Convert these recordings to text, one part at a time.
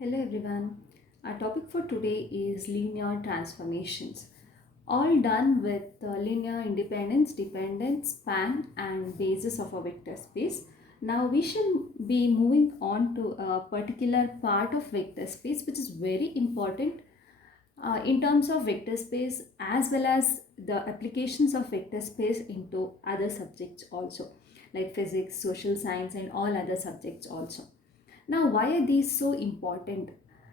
Hello everyone. Our topic for today is linear transformations. All done with linear independence, dependence, span and basis of a vector space. Now we shall be moving on to a particular part of vector space which is very important in terms of vector space as well as the applications of vector space into other subjects also, like physics, social science and all other subjects also. Now, why are these so important?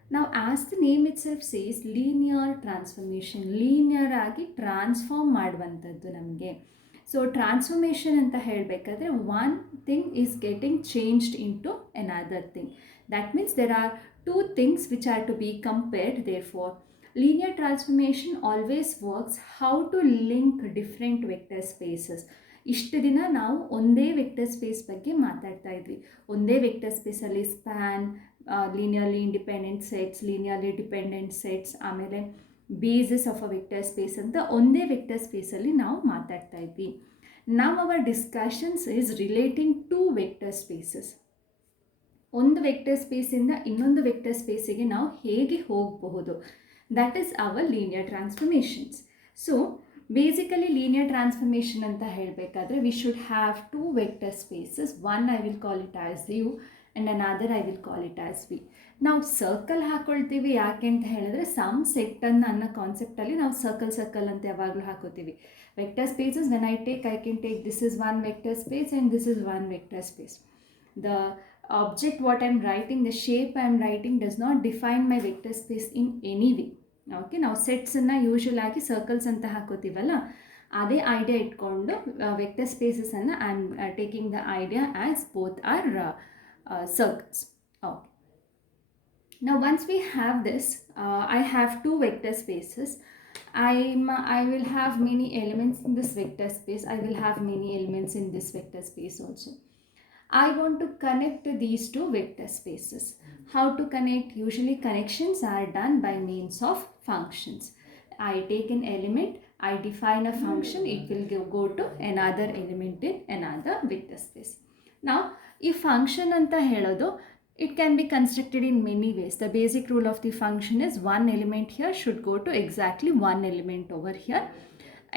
Now, as the name itself says, linear transformation, linear ಆಗಿ transform ಮಾಡುವಂಥದ್ದು ನಮಗೆ. So transformation ಅಂತ ಹೇಳಬೇಕಾದ್ರೆ one thing is getting changed into another thing. That means there are two things which are to be compared. Therefore linear transformation always works how to link different vector spaces. ಇಷ್ಟು ದಿನ ನಾವು ಒಂದೇ vector space ಬಗ್ಗೆ ಮಾತಾಡ್ತಾ ಇದ್ವಿ. ಒಂದೇ vector ಸ್ಪೇಸಲ್ಲಿ span, linearly independent sets, linearly dependent sets, ಆಮೇಲೆ basis of a vector space ಅಂತ ಒಂದೇ ವೆಕ್ಟರ್ ಸ್ಪೇಸಲ್ಲಿ ನಾವು ಮಾತಾಡ್ತಾ ಇದ್ವಿ. ನಾವು our discussions is relating to vector spaces. ಒಂದು ವೆಕ್ಟರ್ ಸ್ಪೇಸಿಂದ ಇನ್ನೊಂದು ವೆಕ್ಟರ್ ಸ್ಪೇಸಿಗೆ ನಾವು ಹೇಗೆ ಹೋಗಬಹುದು, that is our linear transformations. So basically linear transformation ಅಂತ ಹೇಳಬೇಕಾದ್ರೆ we should have two vector spaces. One I will call it as U and another I will call it as we. ನಾವು circle ಹಾಕ್ಕೊಳ್ತೀವಿ ಯಾಕೆ ಅಂತ ಹೇಳಿದ್ರೆ some ಸೆಟ್ಟನ್ನು ಅನ್ನೋ ಕಾನ್ಸೆಪ್ಟಲ್ಲಿ ನಾವು circle ಅಂತ ಯಾವಾಗಲೂ ಹಾಕೋತೀವಿ. Vector spaces when I can take this is one vector space and this is one vector space. The object what I am writing, the shape I am writing does not define my vector space in any way. Okay, ನಾವು ಸೆಟ್ಸನ್ನು usual ಆಗಿ circles ಅಂತ ಹಾಕೋತೀವಲ್ಲ, ಅದೇ idea ಇಟ್ಕೊಂಡು vector ಸ್ಪೇಸಸನ್ನು I am taking the idea as both are circles. Okay. Now once we have this, I have two vector spaces. I will have many elements in this vector space. I will have many elements in this vector space also. I want to connect these two vector spaces. How to connect? Usually connections are done by means of functions. I take an element, I define a function, it will go to another element in another vector space. Now, if function anta helodu, it can be constructed in many ways. The basic rule of the function is one element here should go to exactly one element over here,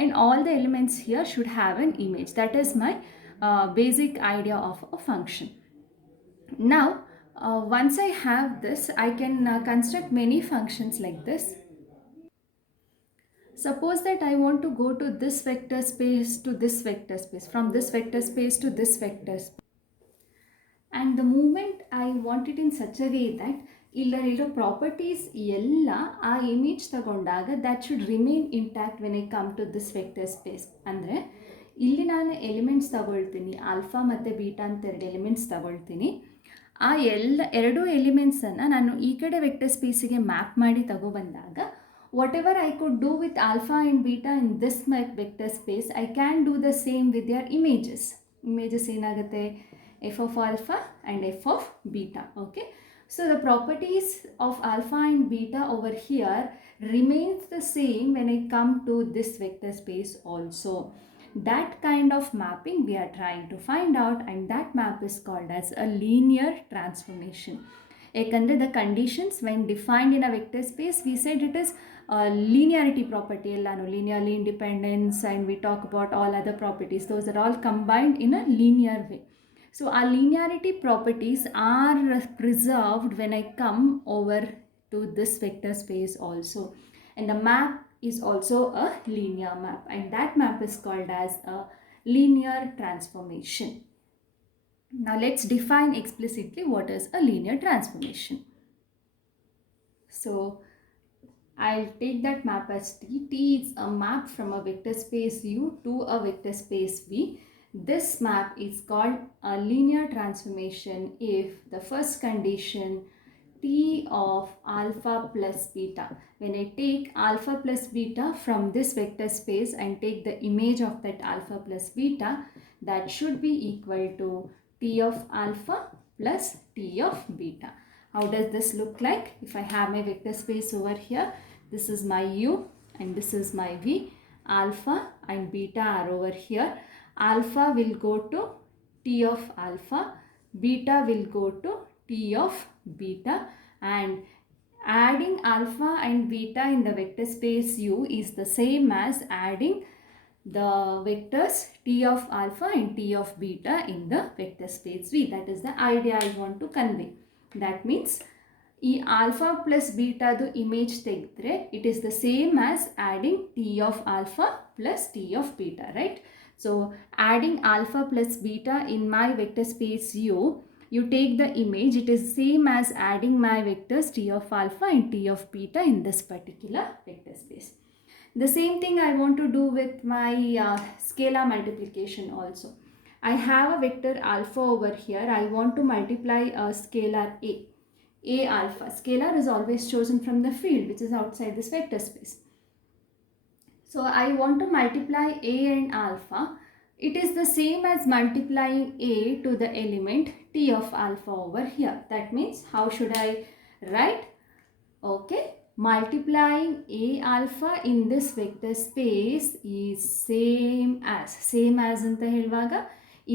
and all the elements here should have an image. That is my basic idea of a function. Now, once I have this, I can construct many functions like this. Suppose that I want to go to this vector space to this vector space, from this vector space to this vector space. And the moment I want it in such a way that ಇಲ್ಲರಿರೋ properties ಎಲ್ಲ ಆ image ತಗೊಂಡಾಗ that should remain intact when I come to this vector space. ಅಂದರೆ ಇಲ್ಲಿ ನಾನು elements ತಗೊಳ್ತೀನಿ, alpha ಮತ್ತು beta ಅಂತ ಎರಡು ಎಲಿಮೆಂಟ್ಸ್ ತಗೊಳ್ತೀನಿ. ಆ ಎರಡೂ ಎಲಿಮೆಂಟ್ಸನ್ನು ನಾನು ಈ ಕಡೆ ವೆಕ್ಟರ್ ಸ್ಪೇಸಿಗೆ ಮ್ಯಾಪ್ ಮಾಡಿ ತಗೊಬಂದಾಗ whatever I could do with alpha and beta in this vector space, I can do the same with your images ಏನಾಗುತ್ತೆ, F of alpha and F of beta. Okay, so the properties of alpha and beta over here remains the same when I come to this vector space also. That kind of mapping we are trying to find out, and that map is called as a linear transformation. Ekandre the conditions when defined in a vector space, we said it is a linearity property ellanu, linearly independence, and we talk about all other properties. Those are all combined in a linear way. So our linearity properties are preserved when I come over to this vector space also. And the map is also a linear map, and that map is called as a linear transformation. Now let's define explicitly what is a linear transformation. So I'll take that map as T. T is a map from a vector space U to a vector space V. This map is called a linear transformation if the first condition T of alpha plus beta, when I take alpha plus beta from this vector space and take the image of that alpha plus beta, that should be equal to T of alpha plus T of beta. How does this look like? If I have my vector space over here, this is my U and this is my V. Alpha and beta are over here. Alpha will go to T of alpha, beta will go to T of beta, and adding alpha and beta in the vector space U is the same as adding the vectors t of alpha and t of beta in the vector space V. That is the idea I want to convey. That means ಈ alpha plus ಬೀಟಾದು image ತೆಗೆದ್ರೆ it is the same as adding T of alpha plus T of beta, right? So adding alpha plus beta in my vector space you, you take the image, it is same as adding my vectors t of alpha and t of beta in this particular vector space. The same thing I want to do with my scalar multiplication also. I have a vector alpha over here. I want to multiply a scalar a alpha. Scalar is always chosen from the field which is outside this vector space. So I want to multiply a and alpha. It is the same as multiplying a to the element t of alpha over here. That means how should I write? Okay, multiplying a alpha in this vector space is same as ಅಂತ ಹೇಳುವಾಗ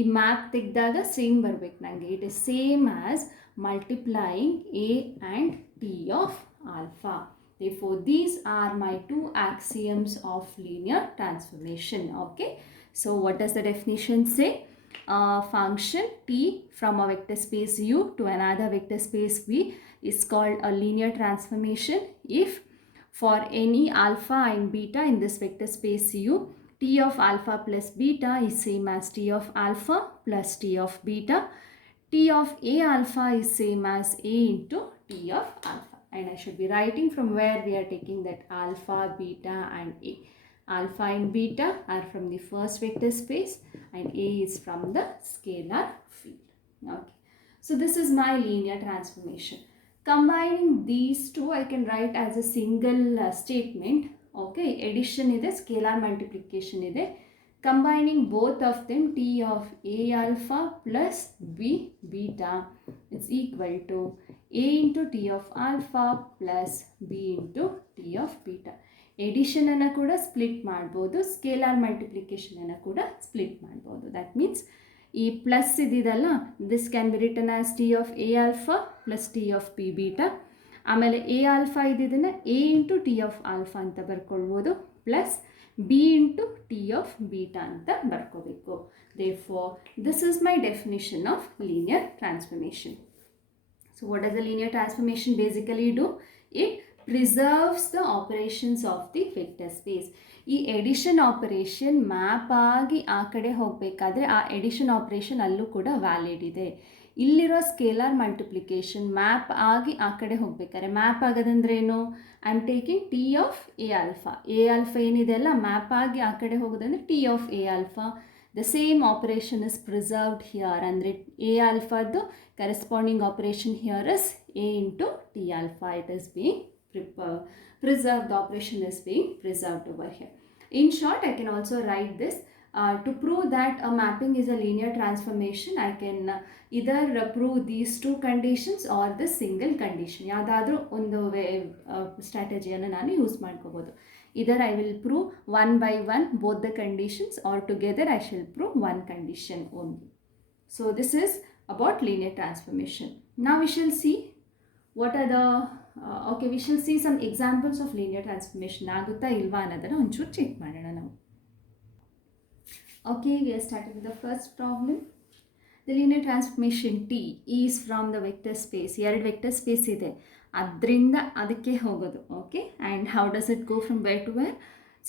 ಈ map ತೆಗೆದಾಗ same ಬರಬೇಕು ನನಗೆ. It is same as multiplying a and t of alpha. Therefore, these are my two axioms of linear transformation. Okay. So, what does the definition say? Function t from a vector space U to another vector space V is called a linear transformation if for any alpha and beta in this vector space U, t of alpha plus beta is same as t of alpha plus t of beta. T of a alpha is same as a into t of alpha, and I should be writing from where we are taking that alpha, beta and a. Alpha and beta are from the first vector space and a is from the scalar field. Okay, so this is my linear transformation. Combining these two I can write as a single statement. Okay, addition ide, scalar multiplication ide. Combining both of them, t of a alpha plus b beta is equal to a into t of alpha plus b into t of beta. Addition ಅನ್ನು ಕೂಡ split ಮಾಡ್ಬೋದು, scalar multiplication ಅನ್ನು ಕೂಡ split ಮಾಡ್ಬೋದು. That means ಈ plus ಇದಿದಲ್ಲ, this can be written as T of A alpha plus T of B beta. ಆಮೇಲೆ A alpha ಇದಿದ್ದನ್ನು A into T of alpha ಅಂತ ಬರ್ಕೊಳ್ಬೋದು, plus b into t of beta ಅಂತ ಬರ್ಕೋಬೇಕು. Therefore, this is my definition of linear transformation. So, what does the linear transformation basically do? It preserves the operations of the vector space. ಈ edition operation map ಆಗಿ ಆ ಕಡೆ ಹೋಗಬೇಕಾದ್ರೆ ಆ edition operation ಅಲ್ಲೂ ಕೂಡ ವ್ಯಾಲಿಡ್ ಇದೆ. ಇಲ್ಲಿರೋ ಸ್ಕೇಲಾರ್ ಮಲ್ಟಿಪ್ಲಿಕೇಶನ್ ಮ್ಯಾಪ್ ಆಗಿ ಆ ಕಡೆ ಹೋಗ್ಬೇಕಾದ್ರೆ, ಮ್ಯಾಪ್ ಆಗೋದಂದ್ರೇನು? I am taking T of A alpha. A alpha ಏನಿದೆ ಅಲ್ಲ, ಮ್ಯಾಪ್ ಆಗಿ ಆ ಕಡೆ ಹೋಗೋದಂದ್ರೆ T of A alpha. The same operation is preserved here. ಅಂದರೆ ಎ ಆಲ್ಫಾದ್ದು corresponding operation here is A into T alpha. It is being preserved. The operation is being preserved over here. In short, I can also write this. To prove that a mapping is a linear transformation, I can either prove these two conditions or the single condition. ಯಾವುದಾದ್ರೂ ಒಂದು ಸ್ಟ್ರಾಟಜಿಯನ್ನು ನಾನು use ಮಾಡ್ಕೋಬೋದು. Either I will prove one by one both the conditions, or together I shall prove one condition only. So this is about linear transformation. Now we shall see what are the okay, we shall see some examples of linear transformation. ಆಗುತ್ತಾ ಇಲ್ವಾ ಅನ್ನೋದನ್ನು ಒಂಚೂರು check ಮಾಡೋಣ ನಾವು. Okay, we are starting with the first problem. The linear transformation T is from the vector space. ಎರಡು vector space ಇದೆ, ಅದರಿಂದ ಅದಕ್ಕೆ ಹೋಗೋದು. Okay, and how does it go from where to where?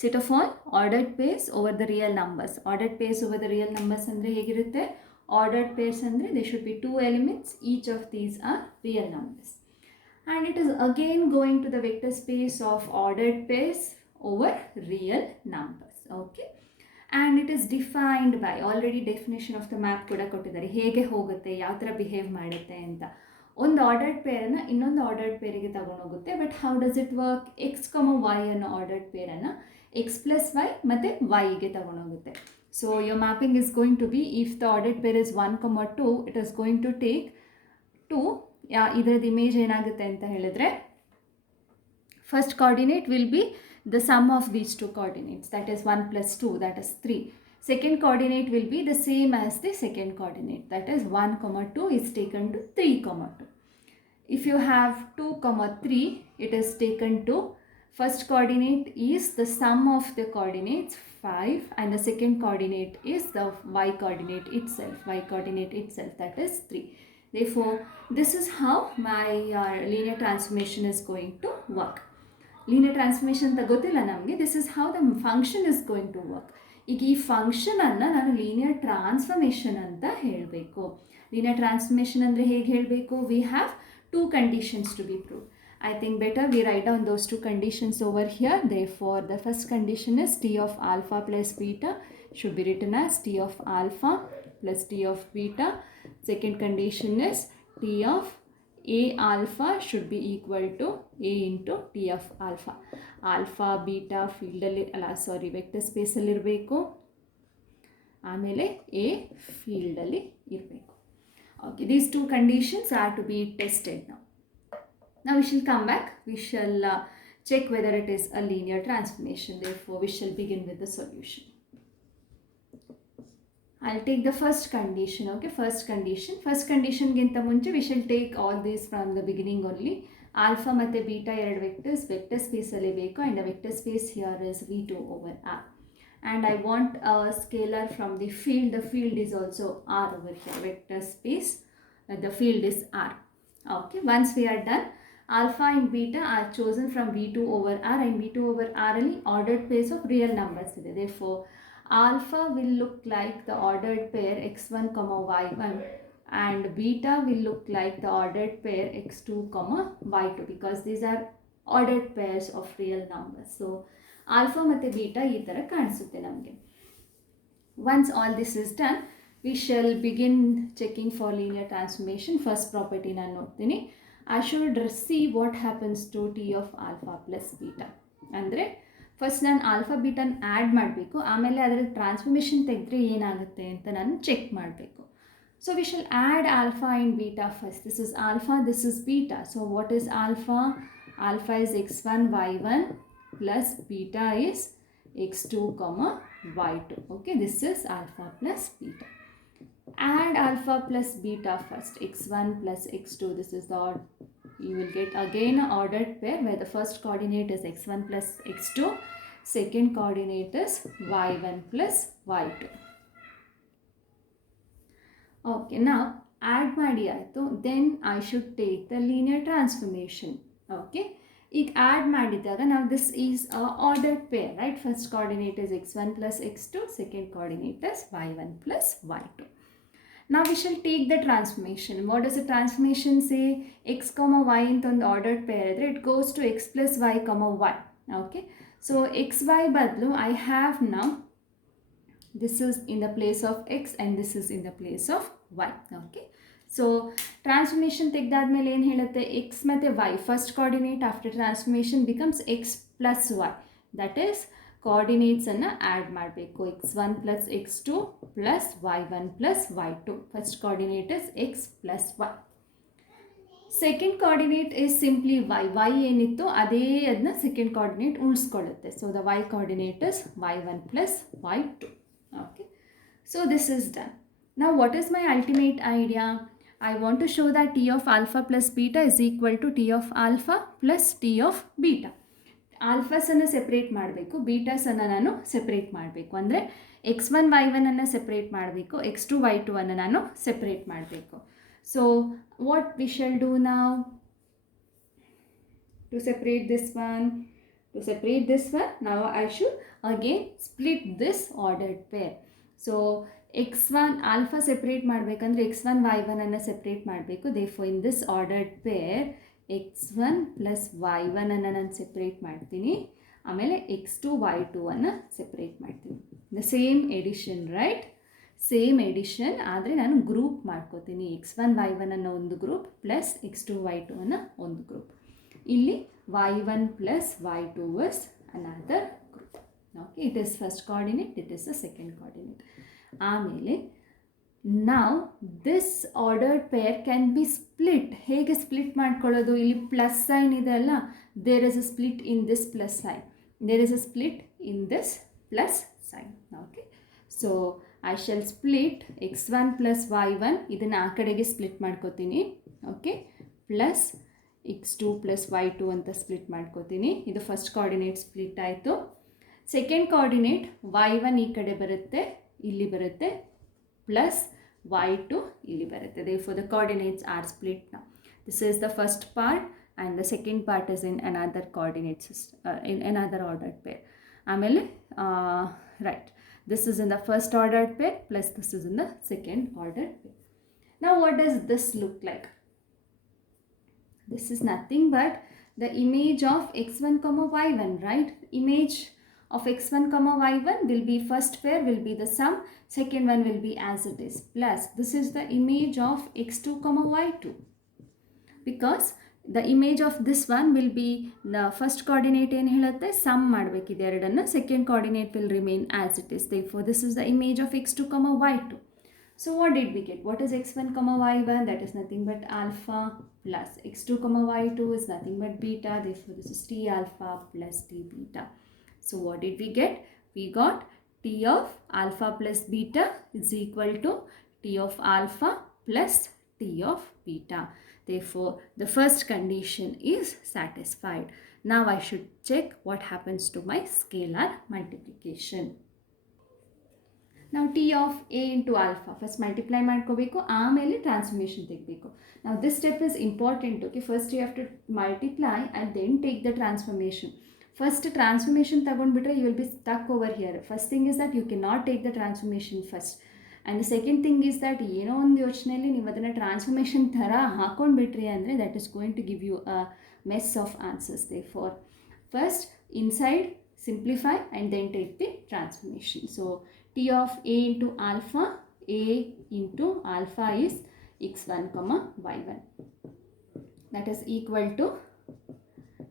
Set of all ordered pairs over the real numbers. Ordered pairs over the real numbers ಅಂದರೆ ಹೇಗಿರುತ್ತೆ? Ordered pairs ಅಂದರೆ they should be 2 elements, each of these are real numbers. And it is again going to the vector space of ordered pairs over real numbers. Okay, and it is defined by already definition of the map ಕೂಡ ಕೊಟ್ಟಿದ್ದಾರೆ, ಹೇಗೆ ಹೋಗುತ್ತೆ, ಯಾವ ಥರ behave ಮಾಡುತ್ತೆ ಅಂತ. ಒಂದು ordered ಪೇರನ್ನು ಇನ್ನೊಂದು ಆರ್ಡರ್ಡ್ ಪೇರಿಗೆ ತಗೊಂಡೋಗುತ್ತೆ. But how does it work? X Y ಅನ್ನೋ ಆರ್ಡರ್ಡ್ ಪೇರನ್ನು ಎಕ್ಸ್ ಪ್ಲಸ್ ವೈ ಮತ್ತು ವೈಗೆ ತಗೊಂಡೋಗುತ್ತೆ. So your mapping is going to be, if the ordered pair is 1, 2, it is going to take 2. ಇದರದ್ದು ಇಮೇಜ್ ಏನಾಗುತ್ತೆ ಅಂತ ಹೇಳಿದ್ರೆ, first coordinate will be the sum of these 2 coordinates, that is 1 plus 2, that is 3. Second coordinate will be the same as the second coordinate, that is 1, 2 is taken to 3, 2. if you have 2 comma 3, it is taken to first coordinate is the sum of the coordinates 5 and the second coordinate is the y coordinate itself, that is 3. Therefore, this is how my linear transformation is going to work. Linear transformation ಅಂತ ಗೊತ್ತಿಲ್ಲ ನಮಗೆ. This is how the function is going to work. ಈಗ ಈ ಫಂಕ್ಷನನ್ನು ನಾನು linear transformation ಅಂತ ಹೇಳಬೇಕು. Linear transformation ಅಂದರೆ ಹೇಗೆ ಹೇಳಬೇಕು? We have 2 conditions to be proved. I think better we write down those 2 conditions over here. Therefore, the first condition is t of alpha plus beta should be written as t of alpha plus t of beta. Second condition is t of a alpha should be equal to a into t of alpha. Alpha, beta field ಅಲ್ಲಿ vector ಸ್ಪೇಸಲ್ಲಿ ಇರಬೇಕು, ಆಮೇಲೆ a ಫೀಲ್ಡಲ್ಲಿ ಇರಬೇಕು. Okay, these 2 conditions are to be tested now. Now we shall come back. We shall check whether it is a linear transformation. Therefore, we shall begin with the solution. I'll take the first condition. Okay, first condition ginta munche we shall take all these from the beginning only. Alpha matte beta ಎರಡು vectors vector space ಅಲ್ಲಿ ಬೇಕು, and the vector space here is v2 over r. And I want a scalar from the field. The field is also r over here. Vector space, the field is r. Okay, once we are done, alpha and beta are chosen from v2 over r, and v2 over r ಅಲ್ಲಿ ordered pairs of real numbers ಇದೆ. Therefore, alpha will look like the ordered pair x1 comma y1, and beta will look like the ordered pair x2 comma y2, because these are ordered pairs of real numbers. So alpha ಮತ್ತು beta ಈ ಥರ ಕಾಣಿಸುತ್ತೆ ನಮಗೆ. Once all this is done, we shall begin checking for linear transformation. First property ನಾನು ನೋಡ್ತೀನಿ. I should see what happens to t of alpha plus beta. ಅಂದರೆ first ನಾನು alpha beaten add ಮಾಡಬೇಕು, ಆಮೇಲೆ ಅದರಲ್ಲಿ ಟ್ರಾನ್ಸ್ಫರ್ಮೇಷನ್ ತೆಗೆದ್ರೆ ಏನಾಗುತ್ತೆ ಅಂತ ನಾನು ಚೆಕ್ ಮಾಡಬೇಕು. So we shall add alpha and beta first. This is alpha, this is beta. So what is alpha? Alpha is x1 y1 plus beta is x2 comma y2. Okay, this is alpha plus beta. Add alpha plus beta first. x1 plus x2. This is the you will get again an ordered pair where the first coordinate is x1 plus x2, second coordinate is y1 plus y2. Okay, now add ಮಾಡಿ ಆಯಿತು. Then I should take the linear transformation. Okay, ಈಗ add ಮಾಡಿದಾಗ now this is a ordered pair, right? First coordinate is x1 plus x2, second coordinate is y1 plus y2. Now we shall take the transformation. What does the transformation say? X comma y into ಒಂದು ordered pair ಇದ್ರೆ it goes to x plus y comma y. Okay, so xy ಬದಲು I have now this is in the place of x and this is in the place of y. Okay, so transformation ತೆಗೆದಾದ್ಮೇಲೆ ಏನು ಹೇಳುತ್ತೆ? x ಮತ್ತು y first coordinate after transformation becomes x plus y. That is coordinates ಅನ್ನು add ಮಾಡಬೇಕು. x1 plus x2 plus y1 plus y2. First coordinate is x plus y. Second coordinate is simply y. y ಏನಿತ್ತು ಅದೇ ಅದನ್ನ second coordinate ಉಳಿಸ್ಕೊಳ್ಳುತ್ತೆ. So the y coordinate is y1 plus y2. Okay, so this is done. Now what is my ultimate idea? I want to show that t of alpha plus beta is equal to t of alpha plus t of beta. ಆಲ್ಫಾಸನ್ನು separate ಮಾಡಬೇಕು, ಬೀಟಾಸನ್ನು ನಾನು separate ಮಾಡಬೇಕು. ಅಂದರೆ x1 y1 ಅನ್ನು separate ಮಾಡಬೇಕು, x2 y2 ಅನ್ನು ನಾನು ಸೆಪ್ರೇಟ್ ಮಾಡಬೇಕು. So what we shall do ನಾವು ಟು ಸೆಪ್ರೇಟ್ ದಿಸ್ ಒನ್? ನಾವು I should again split this ordered pair. So x1 alpha separate ಮಾಡಬೇಕಂದ್ರೆ x1 y1 ಅನ್ನು ಸೆಪ್ರೇಟ್ ಮಾಡಬೇಕು. Therefore in this ordered pair x1 plus y1 ಅನ್ನು ನಾನು separate ಮಾಡ್ತೀನಿ, ಆಮೇಲೆ x2 y2 ಅನ್ನು ಸೆಪ್ರೇಟ್ ಮಾಡ್ತೀನಿ. The same addition, right? Same addition, ಆದರೆ ನಾನು ಗ್ರೂಪ್ ಮಾಡ್ಕೋತೀನಿ. x1 y1 ಅನ್ನೋ ಒಂದು ಗ್ರೂಪ್ ಪ್ಲಸ್ x2 y2 ಅನ್ನೋ ಒಂದು ಗ್ರೂಪ್. ಇಲ್ಲಿ y1 plus y2 was another group. Okay, it is first coordinate, it is the second coordinate. ಆಮೇಲೆ now this ordered pair can be split. ಹೇಗೆ split ಮಾಡ್ಕೊಳ್ಳೋದು? ಇಲ್ಲಿ plus sine ಇದೆ ಅಲ್ಲ, there is a split in this plus sign, there is a split in this plus sign. Okay, so I shall split x1 plus y1, ಇದನ್ನು ಆ ಕಡೆಗೆ split ಮಾಡ್ಕೋತೀನಿ. Okay, plus x2 plus y2 ಅಂತ split ಮಾಡ್ಕೋತೀನಿ. ಇದು first coordinate split ಆಯಿತು. Second coordinate y1 ಈ ಕಡೆ ಬರುತ್ತೆ, ಇಲ್ಲಿ ಬರುತ್ತೆ, ಪ್ಲಸ್ y2 ಇಲ್ಲಿ ಬರುತ್ತೆ. Therefore the coordinates are split now. This is the first part and the second part is in another coordinate system, in another ordered pair. ಆಮೇಲೆ right, this is in the first ordered pair plus this is in the second ordered pair. Now what does this look like? This is nothing but the image of x1 comma y1, right? Image of x1 comma y1 will be, first pair will be the sum, second one will be as it is, plus this is the image of x2 comma y2, because the image of this one will be the first coordinate ಏನು ಹೇಳುತ್ತೆ, sum ಮಾಡಬೇಕಿದೆ ಎರಡನ್ನು, second coordinate will remain as it is. Therefore this is the image of x2 comma y2. So what did we get? What is x1 comma y1? That is nothing but alpha, plus x2 comma y2 is nothing but beta. Therefore this is t alpha plus t beta. So what did we get? We got t of alpha plus beta is equal to t of alpha plus t of beta. Therefore the first condition is satisfied. Now I should check what happens to my scalar multiplication. Now t of a into alpha first multiply ಮಾಡ್ಕೋಬೇಕು, ಆಮೇಲೆ transformation ತೆಗಬೇಕು. Now this step is important. Okay, first you have to multiply and then take the transformation. First transformation ತಗೊಂಡ್ಬಿಟ್ರೆ you will be stuck over here. First thing is that you cannot take the transformation first, and the second thing is that ಏನೋ ಒಂದು ಯೋಚನೆಯಲ್ಲಿ ನೀವು ಅದನ್ನು transformation ಥರ ಹಾಕೊಂಡ್ಬಿಟ್ರಿ ಅಂದರೆ that is going to give you a mess of answers. Therefore first inside simplify and then take the transformation. So t of a into alpha, a into alpha is x1 comma y1. That is equal to,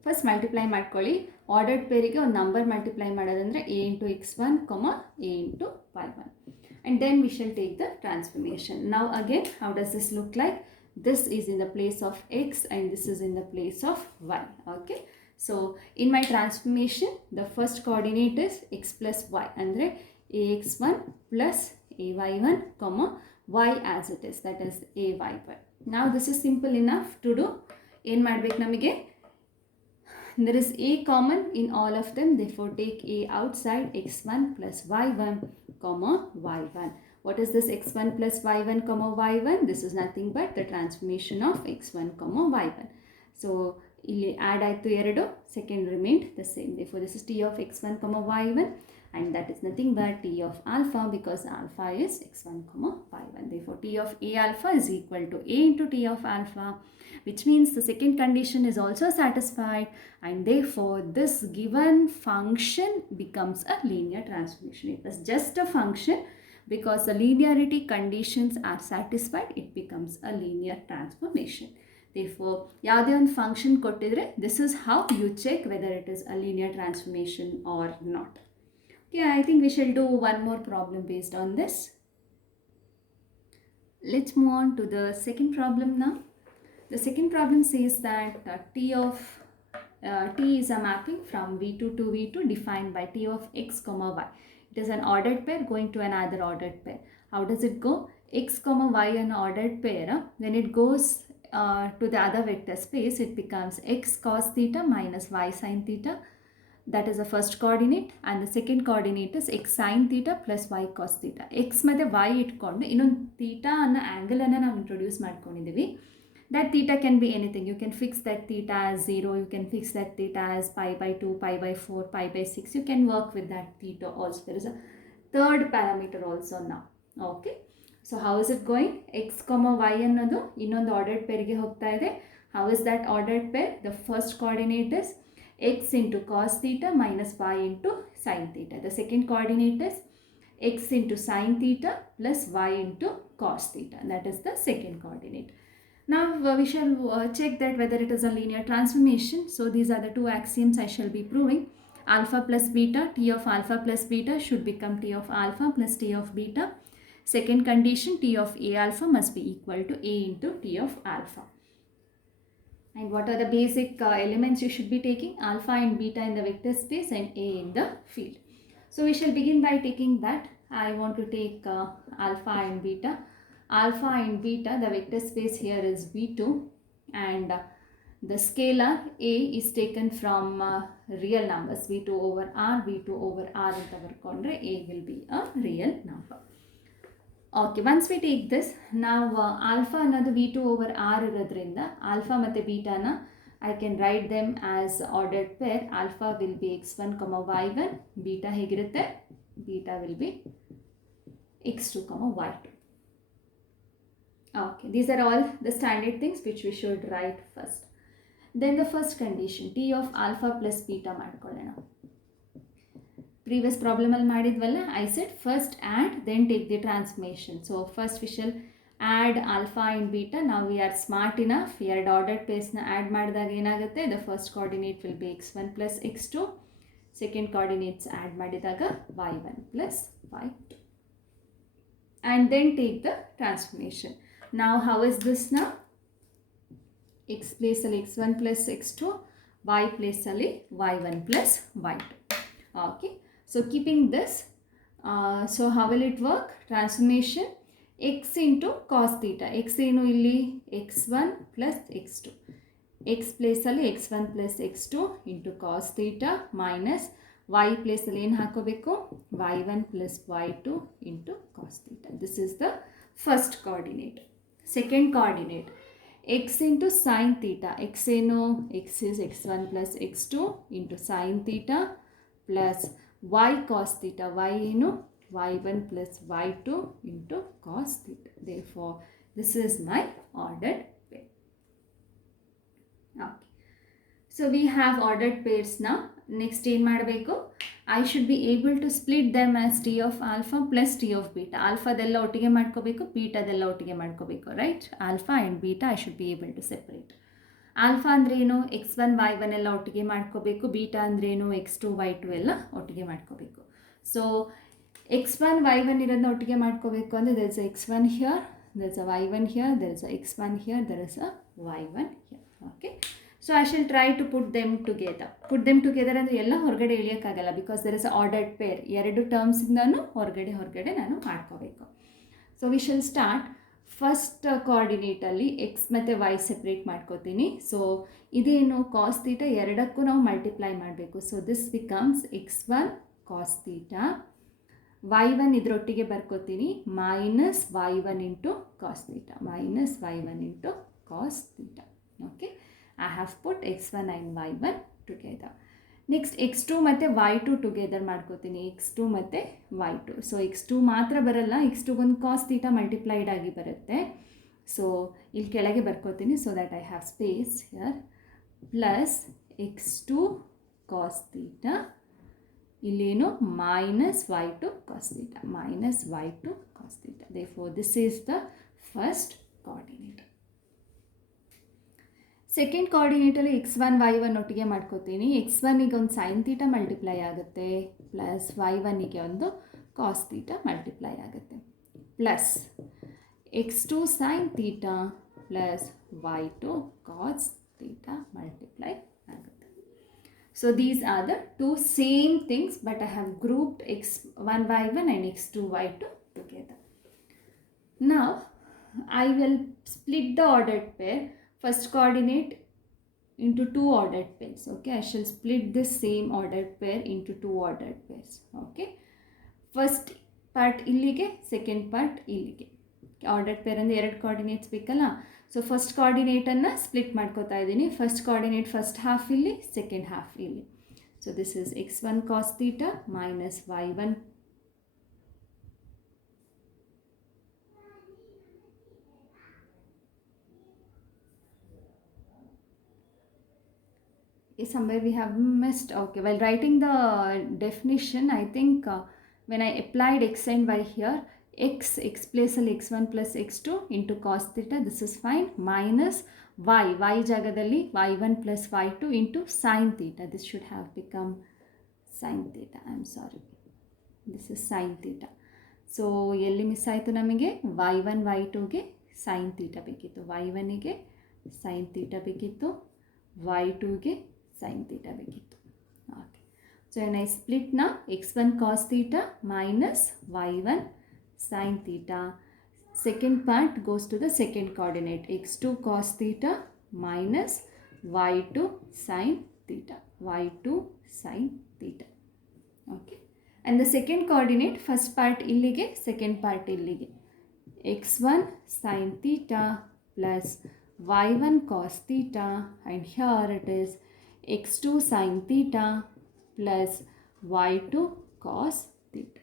first multiply ಮಾಡ್ಕೊಳ್ಳಿ, ordered ಪೇರಿಗೆ ಒಂದು number multiply ಮಾಡೋದಂದರೆ a into x1 comma a into y1, and then we shall take the transformation. Now again, how does this look like? This is in the place of x and this is in the place of y. Okay, so in my transformation the first coordinate is x plus y, ಅಂದರೆ ax1 plus ay1 comma y as it is, that is ay1. Now this is simple enough to do. ಏನು ಮಾಡಬೇಕು ನಮಗೆ, there is a common in all of them, therefore take a outside, x1 plus y1 comma y1. What is this x1 plus y1 comma y1? This is nothing but the transformation of x1 comma y1. So ಇಲ್ಲಿ add ಆಯಿತು ಎರಡು, second remained the same. Therefore this is t of x1 comma y1, and that is nothing but t of alpha, because alpha is x1 comma y1. Therefore t of a alpha is equal to a into t of alpha, which means the second condition is also satisfied, and therefore this given function becomes a linear transformation. It was just a function, because the linearity conditions are satisfied, it becomes a linear transformation. Therefore ಯಾವುದೇ ಒಂದು function ಕೊಟ್ಟಿದ್ರೆ this is how you check whether it is a linear transformation or not. Okay, I think we shall do one more problem based on this. Let's move on to the second problem now. The second problem says that t is a mapping from v2 to v2 defined by t of x comma y. It is an ordered pair going to another ordered pair. How does it go? X comma y an ordered pair, when it goes to the other vector space, it becomes x cos theta minus y sin theta. That is the first coordinate, and the second coordinate is x sin theta plus y cos theta. x ಮತ್ತು y ಇಟ್ಕೊಂಡು ಇನ್ನೊಂದು theta ಅನ್ನೋ ಆ್ಯಂಗಲನ್ನು ನಾವು introduce ಮಾಡ್ಕೊಂಡಿದ್ದೀವಿ. That theta can be anything. You can fix that theta as 0, you can fix that theta as pi by 2, pi by 4, pi by 6. You can work with that theta also. There is a third parameter also now. Okay, so how is it going? X comma y ಅನ್ನೋದು ಇನ್ನೊಂದು ordered pairಗೆ ಹೋಗ್ತಾ ಇದೆ. How is that ordered pair? The first coordinate is x into cos theta minus y into sin theta. The second coordinate is x into sin theta plus y into cos theta. That is the second coordinate. Now we shall check that whether it is a linear transformation. So these are the two axioms I shall be proving. Alpha plus beta, t of alpha plus beta should become t of alpha plus t of beta. Second condition, t of a alpha must be equal to a into t of alpha. And what are the basic elements you should be taking? Alpha and beta in the vector space and a in the field. So we shall begin by taking that. I want to take alpha and beta. Alpha and beta, the vector space here is v2. and the scalar a is taken from real numbers v2 over r, v2 over r anta barkondre a will be a real number. Okay, once we take this, now alpha another v2 over r irodrinda alpha matte beta na I can write them as ordered pair. Alpha will be x1 comma y1, beta hegirutte, beta will be x2 comma y2. Okay, these are all the standard things which we should write first. Then the first condition, t of alpha plus beta ಮಾಡ್ಕೊಳ್ಳೋಣ. Previous problem ಅಲ್ಲಿ ಮಾಡಿದ್ವಲ್ಲ, I said first add then take the transformation. So first we shall add alpha and beta. Now we are smart enough, ಎರಡು ordered pairs ನ add ಮಾಡಿದಾಗ ಏನಾಗುತ್ತೆ, the first coordinate will be x1 plus x2, second coordinates add ಮಾಡಿದಾಗ y1 plus y2, and then take the transformation. Now how is this now? X place ಅಲ್ಲಿ x1 plus x2, y place ಅಲ್ಲಿ y1 plus y2. Okay, so keeping this, so how will it work? Transformation x into cos theta. X ಏನು ಇಲ್ಲಿ x1 plus x2. X place ಅಲ್ಲಿ x1 plus x2 into cos theta minus y place ಅಲ್ಲಿ ಏನು ಹಾಕೋಬೇಕು, y1 plus y2 into cos theta. This is the first coordinate. Second coordinate, x into sin theta. X ಏನು, x is x1 plus x2 into sin theta plus y cos theta. Y ಏನು y1 plus y2 into cos theta. Therefore, this is my ordered pair. Okay. So we have ordered pairs now. Next ಏನು ಮಾಡಬೇಕು, I should be able to split them as t of alpha plus t of beta. ಆಲ್ಫಾದೆಲ್ಲ ಒಟ್ಟಿಗೆ ಮಾಡ್ಕೋಬೇಕು, ಬೀಟಾದೆಲ್ಲ ಒಟ್ಟಿಗೆ ಮಾಡ್ಕೋಬೇಕು, right? Alpha and beta I should be able to separate. Alpha ಅಂದ್ರೇನು, x1 y1 ಎಲ್ಲ ಒಟ್ಟಿಗೆ ಮಾಡ್ಕೋಬೇಕು, ಬೀಟಾ ಅಂದ್ರೇನು x2 y2 ಎಲ್ಲ ಒಟ್ಟಿಗೆ ಮಾಡ್ಕೋಬೇಕು. ಸೊ x1 y1 ಇರೋದನ್ನ ಒಟ್ಟಿಗೆ ಮಾಡ್ಕೋಬೇಕು ಅಂದರೆ there is a x1 here, there is a y1 here, there is a x1 here, there is a y1 here. Okay, so I shall try to put them together. Put them together ಅಂದರೆ ಎಲ್ಲ ಹೊರಗಡೆ ಇಳಿಯೋಕ್ಕಾಗಲ್ಲ, because there is a ordered pair. ಎರಡು ಟರ್ಮ್ಸಿಂದನೂ ಹೊರಗಡೆ ನಾನು ಮಾಡ್ಕೋಬೇಕು. So we shall start. First ಕೋಆರ್ಡಿನೇಟಲ್ಲಿ X ಮತ್ತು Y separate ಮಾಡ್ಕೋತೀನಿ. ಸೊ ಇದೇನು ಕಾಸ್ ತೀಟಾ, ಎರಡಕ್ಕೂ ನಾವು ಮಲ್ಟಿಪ್ಲೈ ಮಾಡಬೇಕು. So this becomes x1 cos theta, y1 ಇದರೊಟ್ಟಿಗೆ ಬರ್ಕೋತೀನಿ minus y1 into cos theta, minus y1 into cos theta. Okay, I have put x1 and y1 together. Next x2 ಮತ್ತು y2 together ಮಾಡ್ಕೋತೀನಿ, x2 ಮತ್ತು y2. So x2 ಮಾತ್ರ ಬರಲ್ಲ, x2 ಒಂದು cos theta multiplied ಆಗಿ ಬರುತ್ತೆ. ಸೊ ಇಲ್ಲಿ ಕೆಳಗೆ ಬರ್ಕೋತೀನಿ, so that I have space here, plus x2 cos theta, ಇಲ್ಲೇನು minus y2 cos theta, minus y2 cos theta. Therefore, this is the first coordinate. Second ಕೋಆರ್ಡಿನೇಟಲ್ಲಿ x1 y1 ಒಟ್ಟಿಗೆ ಮಾಡ್ಕೋತೀನಿ. x1ಗೆ ಒಂದು ಸೈನ್ ತೀಟಾ ಮಲ್ಟಿಪ್ಲೈ ಆಗುತ್ತೆ, ಪ್ಲಸ್ y1ಗೆ ಒಂದು cos theta multiply ಆಗುತ್ತೆ, plus x2 sine theta plus y2 cos theta multiply ಆಗುತ್ತೆ. So these are the two same things, but I have grouped x1 y1 and x2 y2 together. Now I will split the ordered pair, first coordinate into two ordered pairs. Okay, I shall split this same ordered pair into two ordered pairs. Okay, first part illige, second part illige. Ordered pair ಅಂದ್ರೆ ಎರಡು coordinates ಬೇಕಲ್ಲ. So first ಕೋಆರ್ಡಿನೇಟನ್ನು split ಮಾಡ್ಕೋತಾ ಇದ್ದೀನಿ. First coordinate first half ಇಲ್ಲಿ, second half ಇಲ್ಲಿ. So this is x1 cos theta minus y1 somewhere we have missed. Okay, while writing the definition, I think when I applied x and y here, x place ಅಲ್ಲಿ x1 plus x2 into cos theta, this is fine, minus y ಜಾಗದಲ್ಲಿ y1 plus y2 into sin theta. This should have become sin theta. I'm sorry, this is sin theta. So ಎಲ್ಲಿ miss ಆಯಿತು ನಮಗೆ, y1 y2ಗೆ sin theta ಬೇಕಿತ್ತು, y1ಗೆ sin theta ಬೇಕಿತ್ತು, y2ಗೆ sin theta ಬೇಕಿತ್ತು. Okay, so when I split now, x1 cos theta minus y1 sin theta, second part goes to the second coordinate, x2 cos theta minus y2 sine theta, y2 sine theta. Okay. And the second coordinate, first part illige, second part illige. x1 sine theta plus y1 cos theta, and here it is x2 sine theta plus y2 cos theta.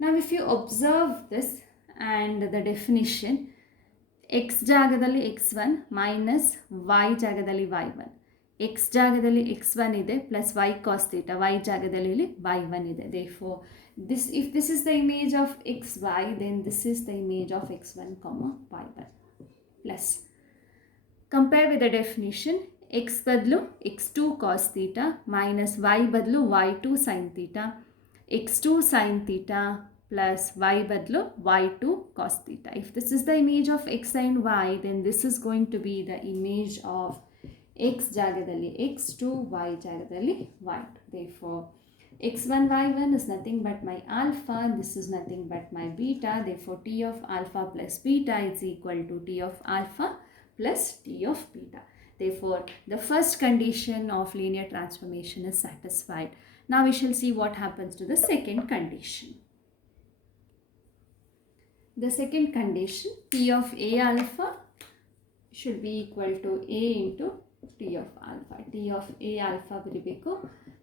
Now if you observe this and the definition, x ಜಾಗದಲ್ಲಿ x1 minus y ಜಾಗದಲ್ಲಿ y1, x ಜಾಗದಲ್ಲಿ x1 ಇದೆ plus y cos theta, y ಜಾಗದಲ್ಲಿ ಇಲ್ಲಿ y1 ಇದೆ. Therefore if this is the image of xy, then this is the image of x1 comma y1. Plus compare with the definition, x ಬದಲು x2 cos theta minus y ಬದಲು y2 sin theta, x2 sin theta plus y ಬದಲು y2 cos theta. If this is the image of x and y, then this is going to be the image of x ಜಾಗದಲ್ಲಿ x2, y ಜಾಗದಲ್ಲಿ y2. Therefore x1 y1 is nothing but my alpha, this is nothing but my beta. Therefore t of alpha plus beta is equal to t of alpha plus t of beta. Therefore the first condition of linear transformation is satisfied. Now we shall see what happens to the second condition. The second condition, t of a alpha should be equal to a into t of alpha. T of a alpha ಬರಿಬೇಕು.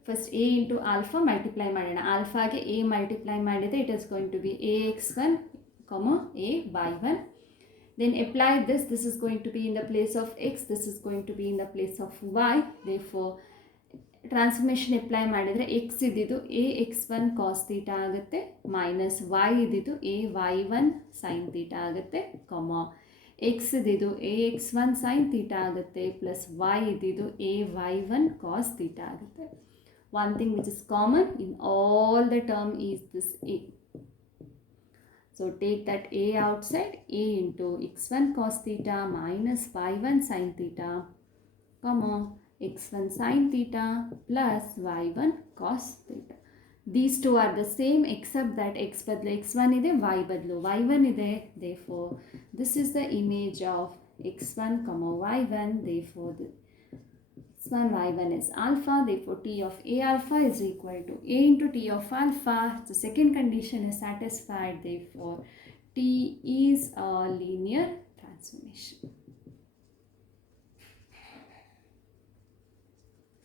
First a into alpha multiply ಮಾಡೋಣ. Alpha ಗೆ a multiply ಮಾಡಿದೆ, it is going to be ax1, a y1. Then apply this, this is going to be in the place of x, this is going to be in the place of y. Therefore transformation apply ಮಾಡಿದರೆ x ಇದ್ದಿದ್ದು a x1 cos theta ಆಗುತ್ತೆ, minus y ಇದ್ದಿದ್ದು a y1 sin theta ಆಗುತ್ತೆ, x ಇದ್ದಿದ್ದು a x1 sin theta ಆಗುತ್ತೆ, plus y ಇದ್ದಿದ್ದು a y1 cos theta ಆಗುತ್ತೆ. One thing which is common in all the term is this a. So take that a outside, a into x1 cos theta minus y1 sin theta, x1 sin theta plus y1 cos theta. These two are the same except that x ಬದಲು x1 ಇದೆ, y ಬದಲು y1 ಇದೆ. Therefore this is the image of x1 y1. Therefore x1 y1 is alpha. Therefore t of a alpha is equal to a into t of alpha. The second condition is satisfied. Therefore t is a linear transformation.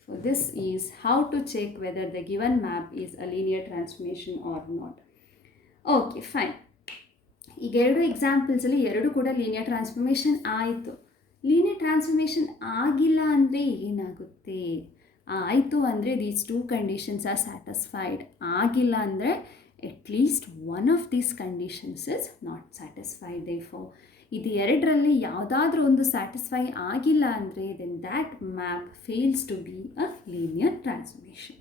So this is how to check whether the given map is a linear transformation or not. Okay, fine. ಈಗ ಎರಡು ಎಕ್ಸಾಂಪಲ್ಸಲ್ಲಿ ಎರಡು ಕೂಡ linear transformation ಆಯಿತು. Linear transformation ಆಗಿಲ್ಲ ಅಂದರೆ ಏನಾಗುತ್ತೆ? ಆಯಿತು ಅಂದರೆ these two conditions are satisfied. ಆಗಿಲ್ಲ ಅಂದರೆ at least one of these conditions is not satisfied. Therefore ಇದು ಎರಡರಲ್ಲಿ ಯಾವುದಾದ್ರೂ ಒಂದು ಸ್ಯಾಟಿಸ್ಫೈ ಆಗಿಲ್ಲ ಅಂದರೆ then that map fails to be a linear transformation.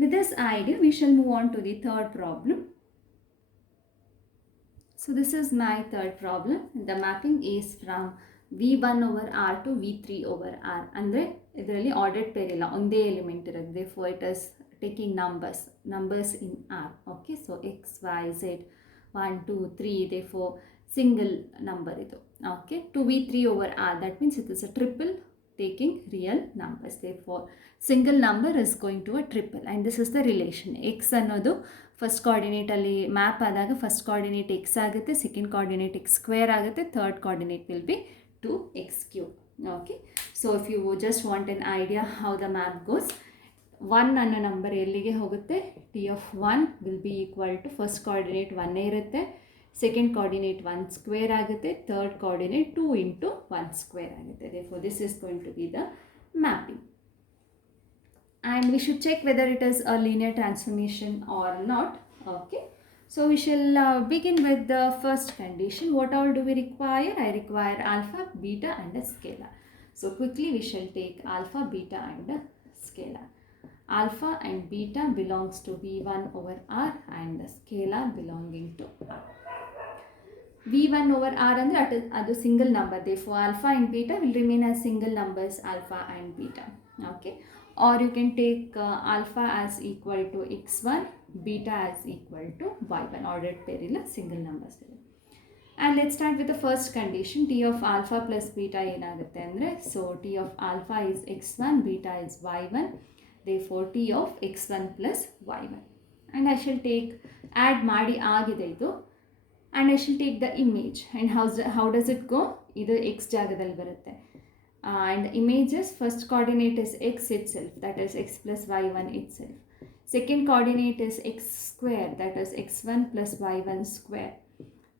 With this idea we shall move on to the third problem. So this is my third problem. The mapping is from V1 over R to V3 over R. ಅಂದರೆ ಇದರಲ್ಲಿ ordered peer ಇಲ್ಲ, ಒಂದೇ element ಇರೋದು. Therefore it is taking numbers in R. Okay, so x, y, z 1, 2, 3. Therefore single number ಇದು. Okay, to V3 over R, that means it is a triple taking real numbers. Therefore single number is going to a triple, and this is the relation. X ಅನ್ನೋದು first ಕೋಆರ್ಡಿನೇಟಲ್ಲಿ map ಆದಾಗ first coordinate x ಆಗುತ್ತೆ, second coordinate x square ಆಗುತ್ತೆ, third coordinate will be 2x3. Okay, so if you just want an idea how the map goes, 1 ಅನ್ನೋ number ಎಲ್ಲಿಗೆ ಹೋಗುತ್ತೆ? T of 1 will be equal to first coordinate 1 ಇರುತ್ತೆ, second coordinate 1 square ಆಗುತ್ತೆ, third coordinate 2 into 1 square ಆಗುತ್ತೆ. Therefore this is going to be the mapping. And we should check whether it is a linear transformation or not. Okay, so we shall begin with the first condition. What all do we require? I require alpha, beta and a scalar. So quickly we shall take alpha, beta and a scalar. Alpha and beta belongs to V1 over R and the scalar belonging to R. V1 over R ಅಂದರೆ ಅದು single number. Therefore alpha and beta will remain as single numbers, alpha and beta. Okay, or you can take alpha as equal to x1, beta as equal to y1. Ordered pair ಇಲ್ಲ, single numbers. And let's start with the first condition. T of alpha plus beta ಏನಾಗುತ್ತೆ ಅಂದರೆ, so T of alpha is x1, beta is y1, therefore T of x1 plus y1. And I shall take, add ಮಾಡಿ ಆಗಿದೆ ಇದು, and I shall take the image. And how does it go? ಇದು x ಜಾಗದಲ್ಲಿ ಬರುತ್ತೆ. And images, first coordinate is x itself, that is x plus y1 itself. Second coordinate is x square, that is x1 plus y1 square.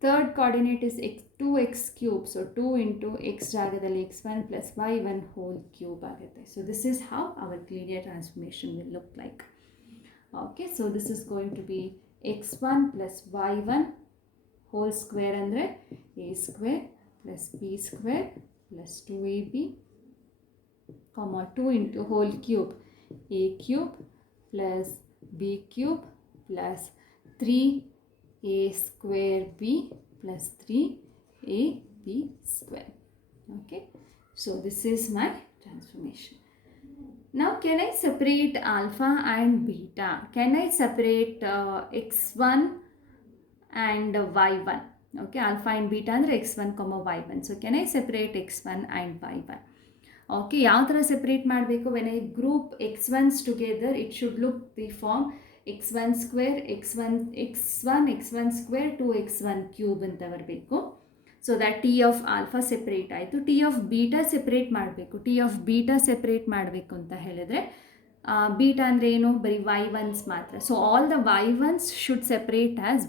Third coordinate is 2x cube, so 2 into x ಜಾಗದಲ್ಲಿ x1 plus y1 whole cube ಆಗುತ್ತೆ. So this is how our linear transformation will look like. Okay, so this is going to be x1 plus y1 whole square ಅಂದರೆ a square plus b square plus 2ab, comma 2 into whole cube a cube plus b cube plus 3a square b plus 3ab square. Okay, so this is my transformation. Now can I separate alpha and beta? Can I separate x1 and y1? Okay, alpha and beta ಅಂದರೆ x1, y1. So can I separate x1 and y1? Okay, ಯಾವ ಥರ separate ಮಾಡಬೇಕು? When I group x1s together, it should look the form x1 square, x1 square 2x1 cube ಅಂತ ಬರಬೇಕು. So that T of alpha separate ಆಯಿತು. T of beta separate ಮಾಡಬೇಕು. T of beta separate ಮಾಡಬೇಕು ಅಂತ ಹೇಳಿದ್ರೆ, beta ಅಂದರೆ ಏನು? ಬರೀ y1s ಮಾತ್ರ. So all the y1s should separate as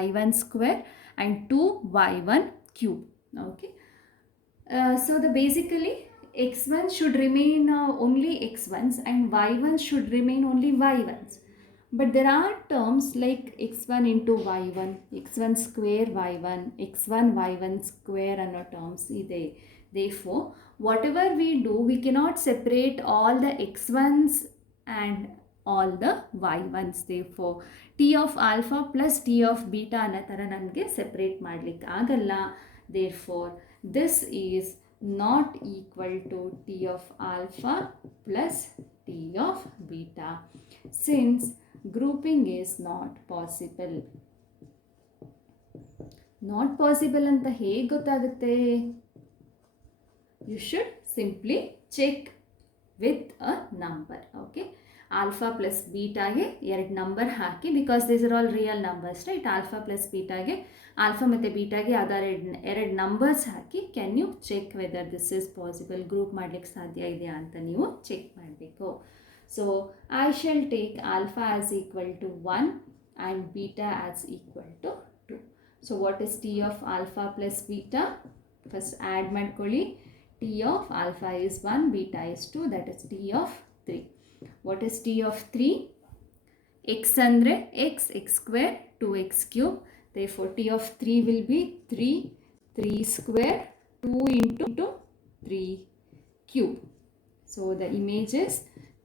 y1 square and 2y1 cube. Okay, so the basically x1 should remain only x1s and y1 should remain only y1s. But there are terms like x1 into y1, x1 square y1, x1 y1 square ಅನ್ನೋ terms ಇದೆ. Therefore, whatever we do, we cannot separate all the x1s and all the y1s. Therefore, t of alpha plus t of beta ಅನ್ನೋ ಥರ ನನಗೆ separate ಮಾಡಲಿಕ್ಕೆ ಆಗಲ್ಲ. Therefore, this is not equal to t of alpha plus t of beta, since grouping is not possible. Not possible ಅಂತ ಹೇಗೆ ಗೊತ್ತಾಗುತ್ತೆ? You should simply check with a number. Okay, alpha plus beta ಗೆ ಎರಡು number hockey, because these are all real numbers, right? Alpha plus beta ಗೆ, alpha ಮತ್ತು ಬೀಟಾಗೆ ಯಾವ್ದಾರು ಎರಡು ನಂಬರ್ಸ್ ಹಾಕಿ, can you check whether this is possible, group ಮಾಡಲಿಕ್ಕೆ ಸಾಧ್ಯ ಇದೆಯಾ ಅಂತ ನೀವು ಚೆಕ್ ಮಾಡಬೇಕು. So I shall take alpha as equal to 1 and beta as equal to 2. So what is T of alpha plus beta? First add ಮಾಡ್ಕೊಳ್ಳಿ. T of alpha is 1, beta is 2, that is T of 3. What is T of 3? X ಅಂದರೆ X square 2x cube. Therefore, T of 3 will be 3 square 2 into 3 cube. So the image is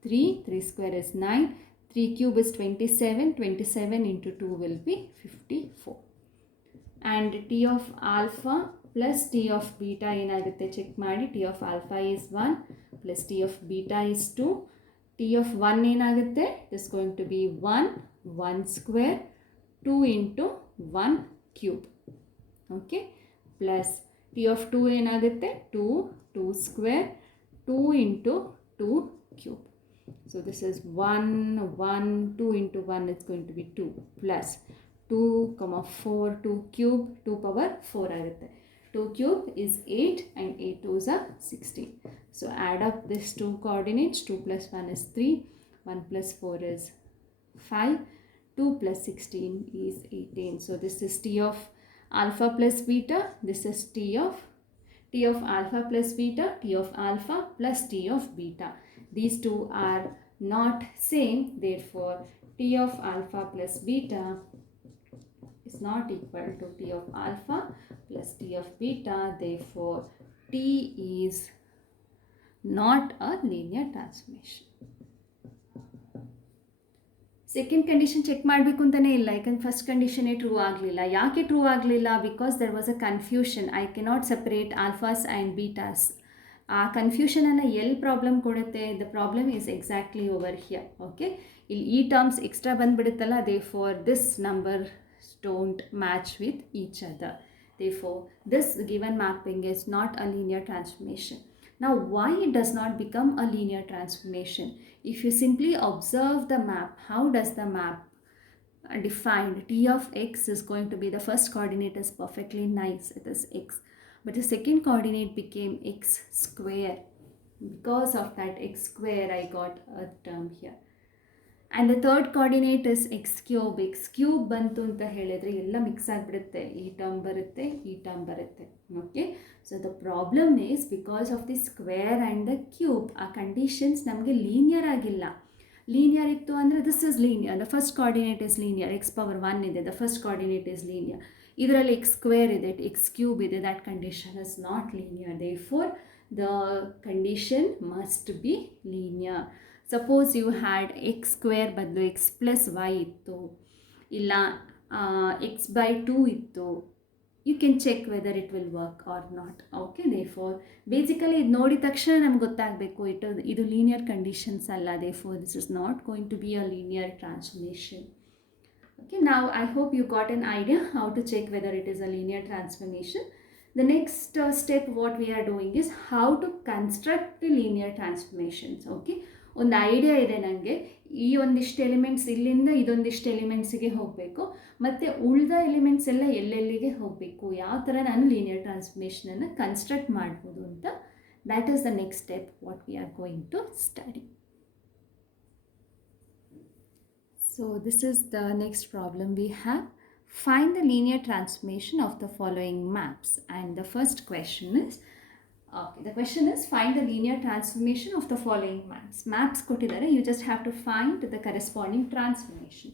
3 square is 9, 3 cube is 27 into 2 will be 54. And T of alpha plus T of beta ಏನಾಗುತ್ತೆ check ಮಾಡಿ. T of alpha is 1 plus T of beta is 2. T of 1 ಏನಾಗುತ್ತೆ? It is going to be 1 square 2 into 1 cube. Okay, plus T of 2 ಏನಾಗುತ್ತೆ? 2 square 2 into 2 cube. So this is 1 2 into 1 is going to be 2, plus 2, 4 2 cube 2 power 4 ಆಗುತ್ತೆ. 2 cube is 8 and 8 2s are 16. So add up these two coordinates. 2 plus 1 is 3, 1 plus 4 is 5, 2 plus 16 is 18. So this is T of alpha plus beta. This is T of alpha plus beta, T of alpha plus T of beta. These two are not same. Therefore, T of alpha plus beta is not equal to T of alpha plus T of beta. Therefore, T is not a linear transformation. Second condition check ಮಾಡಬೇಕು ಅಂತಲೇ ಇಲ್ಲ, ಯಾಕಂದ್ರೆ first ಕಂಡೀಷನೇ true ಆಗಲಿಲ್ಲ. ಯಾಕೆ true ಆಗಲಿಲ್ಲ? Because there was a confusion. I cannot separate alphas and betas. ಆ ಕನ್ಫ್ಯೂಷನನ್ನು ಎಲ್ಲಿ ಪ್ರಾಬ್ಲಮ್ ಕೊಡುತ್ತೆ? The problem is exactly over here. Okay, ಇಲ್ಲಿ ಈ ಟರ್ಮ್ಸ್ ಎಕ್ಸ್ಟ್ರಾ ಬಂದುಬಿಡುತ್ತಲ್ಲ, they for this number don't match with each other. Therefore, this given mapping is not a linear transformation. Now, why it does not become a linear transformation? If you simply observe the map, how does the map defined? T of x is going to be, the first coordinate is perfectly nice, it is x. But the second coordinate became x square. Because of that x square, I got a term here. And the third coordinate is X cube ಬಂತು ಅಂತ ಹೇಳಿದರೆ ಎಲ್ಲ mix ಆಗಿಬಿಡುತ್ತೆ, ಈ term ಬರುತ್ತೆ, ಈ term ಬರುತ್ತೆ. Okay, so the problem is because of the square and the cube, ಆ ಕಂಡೀಷನ್ಸ್ ನಮಗೆ ಲೀನಿಯರ್ ಆಗಿಲ್ಲ. ಲೀನಿಯರ್ ಇತ್ತು ಅಂದರೆ this is linear, the first coordinate is linear, x power 1 ಇದೆ, the first coordinate is linear. ಇದರಲ್ಲಿ ಎಕ್ಸ್ ಸ್ಕ್ವೇರ್ ಇದೆ, x cube ಇದೆ, that condition is not linear. Therefore the condition must be linear. Suppose you had x square ಬದಲು x plus y ಇತ್ತು, ಇಲ್ಲ X by 2 ಇತ್ತು, you can check whether it will work or not. Okay, therefore basically ಇದು ನೋಡಿದ ತಕ್ಷಣ ನಮ್ಗೆ ಗೊತ್ತಾಗಬೇಕು ಇದು ಲೀನಿಯರ್ ಕಂಡೀಷನ್ಸ್ ಅಲ್ಲ. Therefore this is not going to be a linear transformation. Okay, now I hope you got an idea how to check whether it is a linear transformation. The next step what we are doing is how to construct the linear transformations. Okay, ಒಂದು idea ಇದೆ ನನಗೆ, ಈ ಒಂದಿಷ್ಟು elements ಇಲ್ಲಿಂದ ಇದೊಂದಿಷ್ಟು ಎಲಿಮೆಂಟ್ಸಿಗೆ ಹೋಗಬೇಕು, ಮತ್ತು ಉಳಿದ elements ಎಲ್ಲ ಎಲ್ಲೆಲ್ಲಿಗೆ ಹೋಗಬೇಕು, ಯಾವ ಥರ ನಾನು ಲೀನಿಯರ್ ಟ್ರಾನ್ಸ್ಫಾರ್ಮೇಷನನ್ನು ಕನ್ಸ್ಟ್ರಕ್ಟ್ ಮಾಡ್ಬೋದು ಅಂತ. That is the next step what we are going to study. So this is the next problem we have. Find the linear transformation of the following maps. And the first question is, the question is find the linear transformation of the following maps. Maps kottidare, you just have to find the corresponding transformation.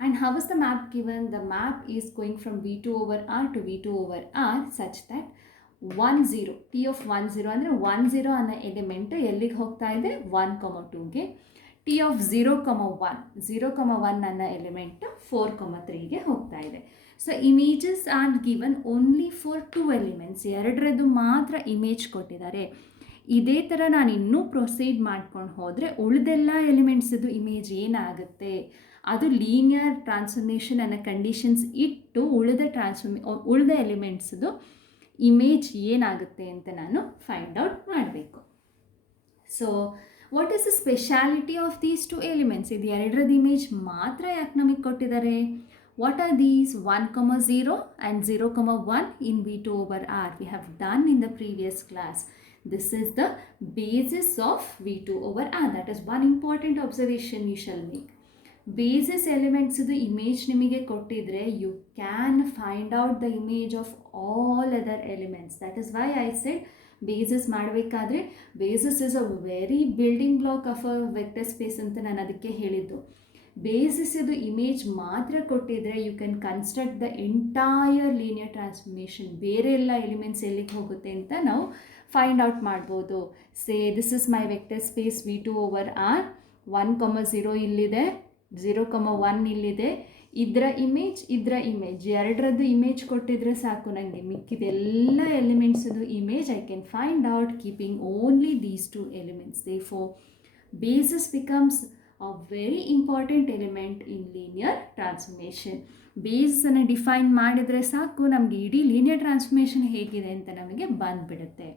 And how is the map given? The map is going from V2 over R to V2 over R such that 1 0, T of 1 0 ಅಂದರೆ 1 0 ಅನ್ನೋ element ಎಲ್ಲಿಗೆ ಹೋಗ್ತಾ ಇದೆ, 1, 2ಗೆ. T of 0, 1 ಅನ್ನೋ element 4, 3ಗೆ ಹೋಗ್ತಾ ಇದೆ. So images are given only for 2 elements, ಎರಡರದ್ದು ಮಾತ್ರ ಇಮೇಜ್ ಕೊಟ್ಟಿದ್ದಾರೆ. ಇದೇ ಥರ ನಾನು ಇನ್ನೂ ಪ್ರೊಸೀಡ್ ಮಾಡ್ಕೊಂಡು ಹೋದರೆ ಉಳಿದೆಲ್ಲ ಎಲಿಮೆಂಟ್ಸದ್ದು ಇಮೇಜ್ ಏನಾಗುತ್ತೆ, ಅದು ಲೀನಿಯರ್ ಟ್ರಾನ್ಸ್ಫಾರ್ಮೇಷನ್ ಅನ್ನೋ ಕಂಡೀಷನ್ಸ್ ಇಟ್ಟು ಉಳಿದ ಎಲಿಮೆಂಟ್ಸದು ಇಮೇಜ್ ಏನಾಗುತ್ತೆ ಅಂತ ನಾನು ಫೈಂಡ್ ಔಟ್ ಮಾಡಬೇಕು. So what is the speciality of these 2 elements? ಇದು ಎರಡರದ್ದು ಇಮೇಜ್ ಮಾತ್ರ ಯಾಕೆ ನಮಗೆ ಕೊಟ್ಟಿದ್ದಾರೆ? What are these? 1, 0 and 0, 1 in V2 over R. We have done in the previous class. This is the basis of V2 over R. That is one important observation you shall make. Basis ಎಲಿಮೆಂಟ್ಸ್ದು image ನಿಮಗೆ ಕೊಟ್ಟಿದ್ರೆ you can find out the image of all other elements. That is why I said basis ಮಾಡಬೇಕಾದ್ರೆ basis is a very building block of a vector space ಅಂತ ನಾನು ಅದಕ್ಕೆ ಹೇಳಿದ್ದು. Basis ಇದು image ಮಾತ್ರ ಕೊಟ್ಟಿದ್ರೆ you can construct the entire linear transformation. ಬೇರೆ ಎಲ್ಲ ಎಲಿಮೆಂಟ್ಸ್ ಎಲ್ಲಿಗೆ ಹೋಗುತ್ತೆ ಅಂತ ನಾವು ಫೈಂಡ್ ಔಟ್ ಮಾಡ್ಬೋದು. Say this is my vector space V2 over R. 1, 0 ಇಲ್ಲಿದೆ, 0, 1 ಇಲ್ಲಿದೆ. ಇದರ ಇಮೇಜ್ ಎರಡರದ್ದು ಇಮೇಜ್ ಕೊಟ್ಟಿದ್ರೆ ಸಾಕು ನನಗೆ. ಮಿಕ್ಕಿದೆಲ್ಲ ಎಲಿಮೆಂಟ್ಸದು image I can find out keeping only these 2 elements. Therefore basis becomes a very important element in linear transformation. ಬೇಸನ್ನು ಡಿಫೈನ್ ಮಾಡಿದರೆ ಸಾಕು ನಮಗೆ ಇಡೀ ಲೀನಿಯರ್ ಟ್ರಾನ್ಸ್ಫಾರ್ಮೇಷನ್ ಹೇಗಿದೆ ಅಂತ ನಮಗೆ ಬಂದುಬಿಡುತ್ತೆ.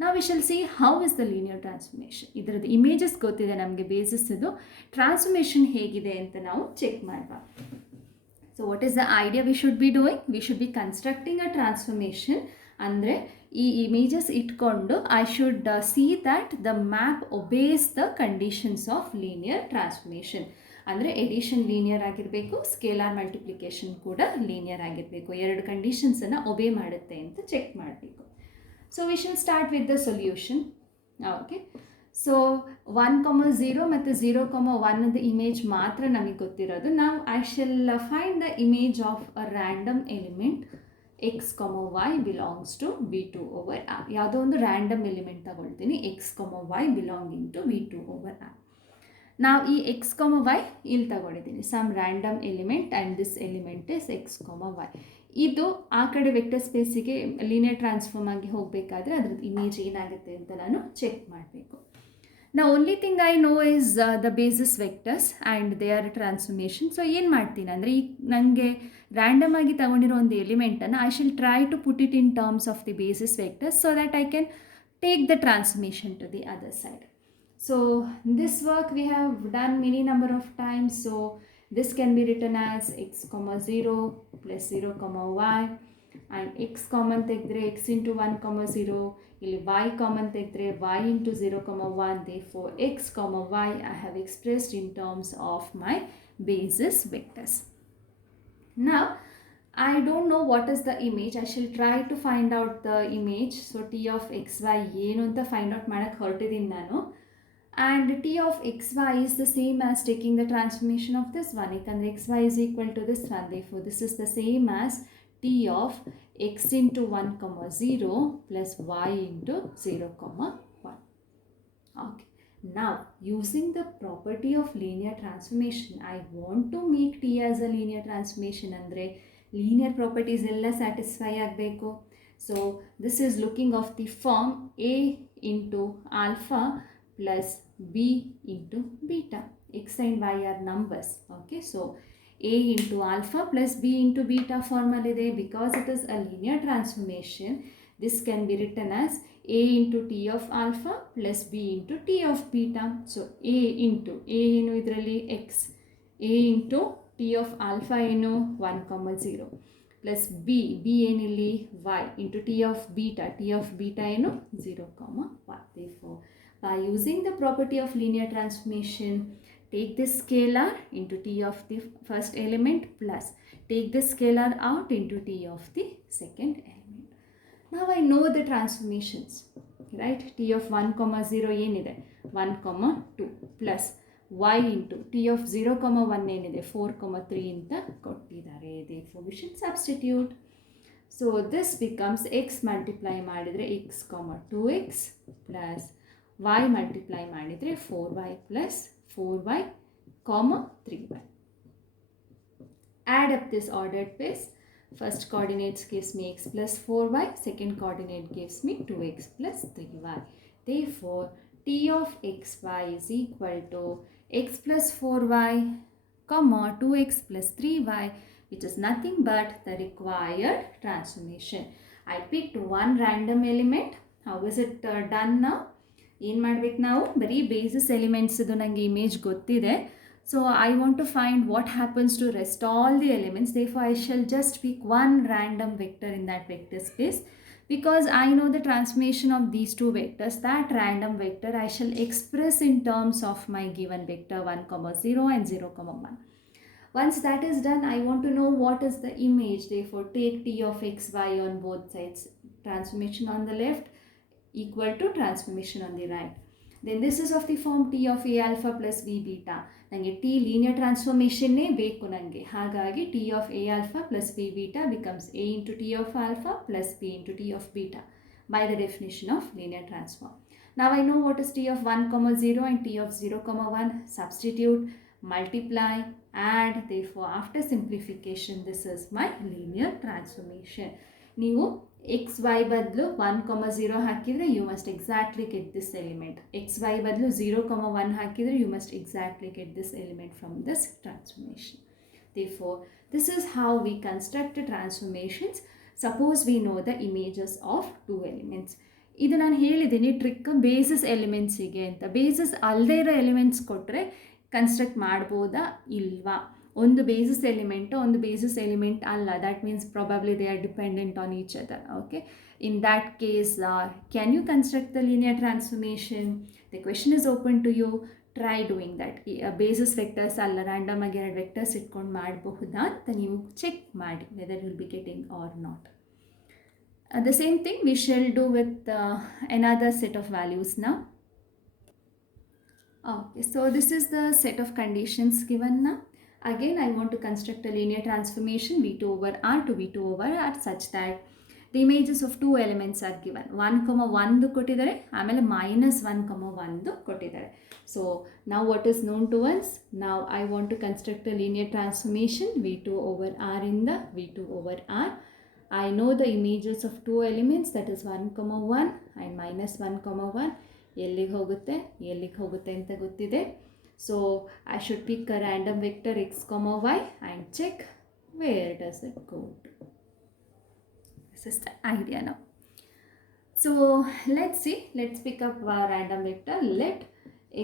ನಾವು V shall C how is the linear transformation. ಇದರದ್ದು ಇಮೇಜಸ್ ಗೊತ್ತಿದೆ ನಮಗೆ, ಬೇಸಿಸ್ದು ಟ್ರಾನ್ಸ್ಫಾರ್ಮೇಷನ್ ಹೇಗಿದೆ ಅಂತ ನಾವು ಚೆಕ್ ಮಾಡುವ. So what is the idea we should be doing? We should be constructing a transformation. ಅಂದರೆ ಈ ಇಮೇಜಸ್ ಇಟ್ಕೊಂಡು I should see that the map obeys the conditions of linear transformation. ಅಂದರೆ ಎಡಿಷನ್ ಲೀನಿಯರ್ ಆಗಿರಬೇಕು, scalar multiplication ಕೂಡ linear ಆಗಿರಬೇಕು. 2 ಕಂಡೀಷನ್ಸನ್ನು ಒಬೇ ಮಾಡುತ್ತೆ ಅಂತ check ಮಾಡಬೇಕು. So we shall start with the solution. Okay, so 1, 0 ಮತ್ತು 0, 1 the image ಮಾತ್ರ ನಮಗೆ ಗೊತ್ತಿರೋದು. Now I shall find the image of a random element x, y belongs to V2 over R. ಯಾವುದೋ ಒಂದು ರ್ಯಾಂಡಮ್ ಎಲಿಮೆಂಟ್ ತಗೊಳ್ತೀನಿ, x, y belonging to V2 over R. ನಾವು ಈ x, y ಇಲ್ಲಿ ತಗೊಂಡಿದ್ದೀನಿ, some random element and this element is x, y. ಇದು ಆ ಕಡೆ ವೆಕ್ಟರ್ ಸ್ಪೇಸಿಗೆ ಲೀನಿಯರ್ ಟ್ರಾನ್ಸ್ಫಾರ್ಮ್ ಆಗಿ ಹೋಗಬೇಕಾದ್ರೆ ಅದ್ರದ್ದು ಇಮೇಜ್ ಏನಾಗುತ್ತೆ ಅಂತ ನಾನು ಚೆಕ್ ಮಾಡಬೇಕು. Now only thing I know is the basis vectors and their transformation. So ಏನು ಮಾಡ್ತೀನಿ ಅಂದರೆ ಈಗ ನನಗೆ ರ್ಯಾಂಡಮ್ ಆಗಿ ತಗೊಂಡಿರೋ ಒಂದು ಎಲಿಮೆಂಟನ್ನು I shall try to put it in terms of the basis vectors so that I can take the transformation to the other side. So this work we have done many number of times. So this can be written as x comma 0 plus 0 comma y, and x common tegdre x into 1 comma 0, ಇಲ್ಲಿ y common tegdre y into 0 comma 1. Therefore x comma y I have expressed in terms of my basis vectors. Now I don't know what is the image. I shall try to find out the image. So t of xy ಏನು ಅಂತ find out ಮಾಡಕ್ಕೆ ಹೊರಟಿದ್ದೀನಿ ನಾನು. And t of xy is the same as taking the transformation of this one. ಯಾಕಂದರೆ xy is equal to this one. Therefore this is the same as t of x into 1 comma 0 plus y into 0 comma 1. Okay. Now using the property of linear transformation, I want to make t as a linear transformation. ಅಂದರೆ linear properties ಎಲ್ಲ satisfy ಆಗಬೇಕು. So this is looking of the form a into alpha plus b into beta. X and y are numbers. Okay, so a into alpha plus b into beta formal ide. Because it is a linear transformation, this can be written as a into t of alpha plus b into t of beta. So a into a ಏನು ಇದರಲ್ಲಿ x, a into t of alpha ಏನು 1 comma 0 plus b ಏನಿಲ್ಲಿ y into t of beta ಏನು 0 comma 1. Therefore by using the property of linear transformation, take this scalar into t of the first element plus take this scalar out into t of the second element. Now I know the transformations, right? T of 1 comma 0 ಏನಿದೆ 1 comma 2 plus y into t of 0 comma 1 ಏನಿದೆ 4 comma 3 ಅಂತ ಕೊಟ್ಟಿದ್ದಾರೆ. Therefore we should substitute. So this becomes x multiply ಮಾಡಿದರೆ x comma 2x plus y multiply ಮಾಡಿದರೆ 4y plus 4y comma 3y. Add up this ordered pair. First coordinates gives me x plus 4y, second coordinate gives me 2x plus 3y. Therefore t of xy is equal to x plus 4y comma 2x plus 3y, which is nothing but the required transformation. I picked one random element. How is it done now? ಏನು ಮಾಡ್ಬೇಕು ನಾವು ಬರೀ basis ಎಲಿಮೆಂಟ್ಸ್ದು ನನಗೆ image ಗೊತ್ತಿದೆ. So I want to find what happens to rest all the elements. Therefore I shall just pick one random vector in that vector space. Because I know the transformation of these two vectors, that random vector I shall express in terms of my given vector 1 comma 0 and 0 comma 1. Once that is done, I want to know what is the image. Therefore take t of xy on both sides. Transformation on the left equal to transformation on the right. Then this is of the form t of a alpha plus b beta. ನನಗೆ t linear transformationನೇ ಬೇಕು ನನಗೆ. ಹಾಗಾಗಿ t of a alpha plus b beta becomes a into t of alpha plus b into t of beta by the definition of linear transform. Now I know what is t of 1 comma 0 and t of 0 comma 1. Substitute, multiply, add. Therefore after simplification this is my linear transformation. ನೀವು xy ಬದಲು 1 comma 0 ಹಾಕಿದರೆ you must exactly get this element. xy ಬದಲು 0 comma 1 ಹಾಕಿದರೆ you must exactly get this element from this transformation. Therefore this is how we construct transformations. Suppose we know the images of two elements. ಇದು ನಾನು ಹೇಳಿದ್ದೀನಿ trick basis ಎಲಿಮೆಂಟ್ಸಿಗೆ ಅಂತ. Basis ಅಲ್ಲದೇ ಇರೋ elements ಕೊಟ್ಟರೆ construct ಮಾಡ್ಬೋದಾ ಇಲ್ವಾ? ಒಂದು ಬೇಸಿಸ್ ಎಲಿಮೆಂಟ್ ಒಂದು ಬೇಸಿಸ್ ಎಲಿಮೆಂಟ್ ಅಲ್ಲ, that means probably they are dependent on each other. Okay, in that case can you construct the linear transformation? The question is open to you. Try doing that. Basis vectors ಅಲ್ಲ, random ಆಗಿ ಎರಡು vectors ಇಟ್ಕೊಂಡು ಮಾಡಬಹುದಾ ಅಂತ ನೀವು check ಮಾಡಿ whether will be getting or not. The same thing we shall do with another set of values now. Okay, so this is the set of conditions given now. Again I want to construct a linear transformation v2 over r to v2 over r such that the images of two elements are given. 1 comma 1 ಕೊಟ್ಟಿದ್ದಾರೆ, ಆಮೇಲೆ -1 1 ಕೊಟ್ಟಿದ್ದಾರೆ. So now what is known to us? Now I want to construct a linear transformation v2 over r in the v2 over r. I know the images of two elements, that is 1 comma 1 and -1 comma 1. ಎಲ್ಲಿಗೆ ಹೋಗುತ್ತೆ ಅಂತ ಗೊತ್ತಿದೆ. So I should pick a random vector x, y and check where does it go to. This is the idea now. So let's see, let's pick up a random vector. Let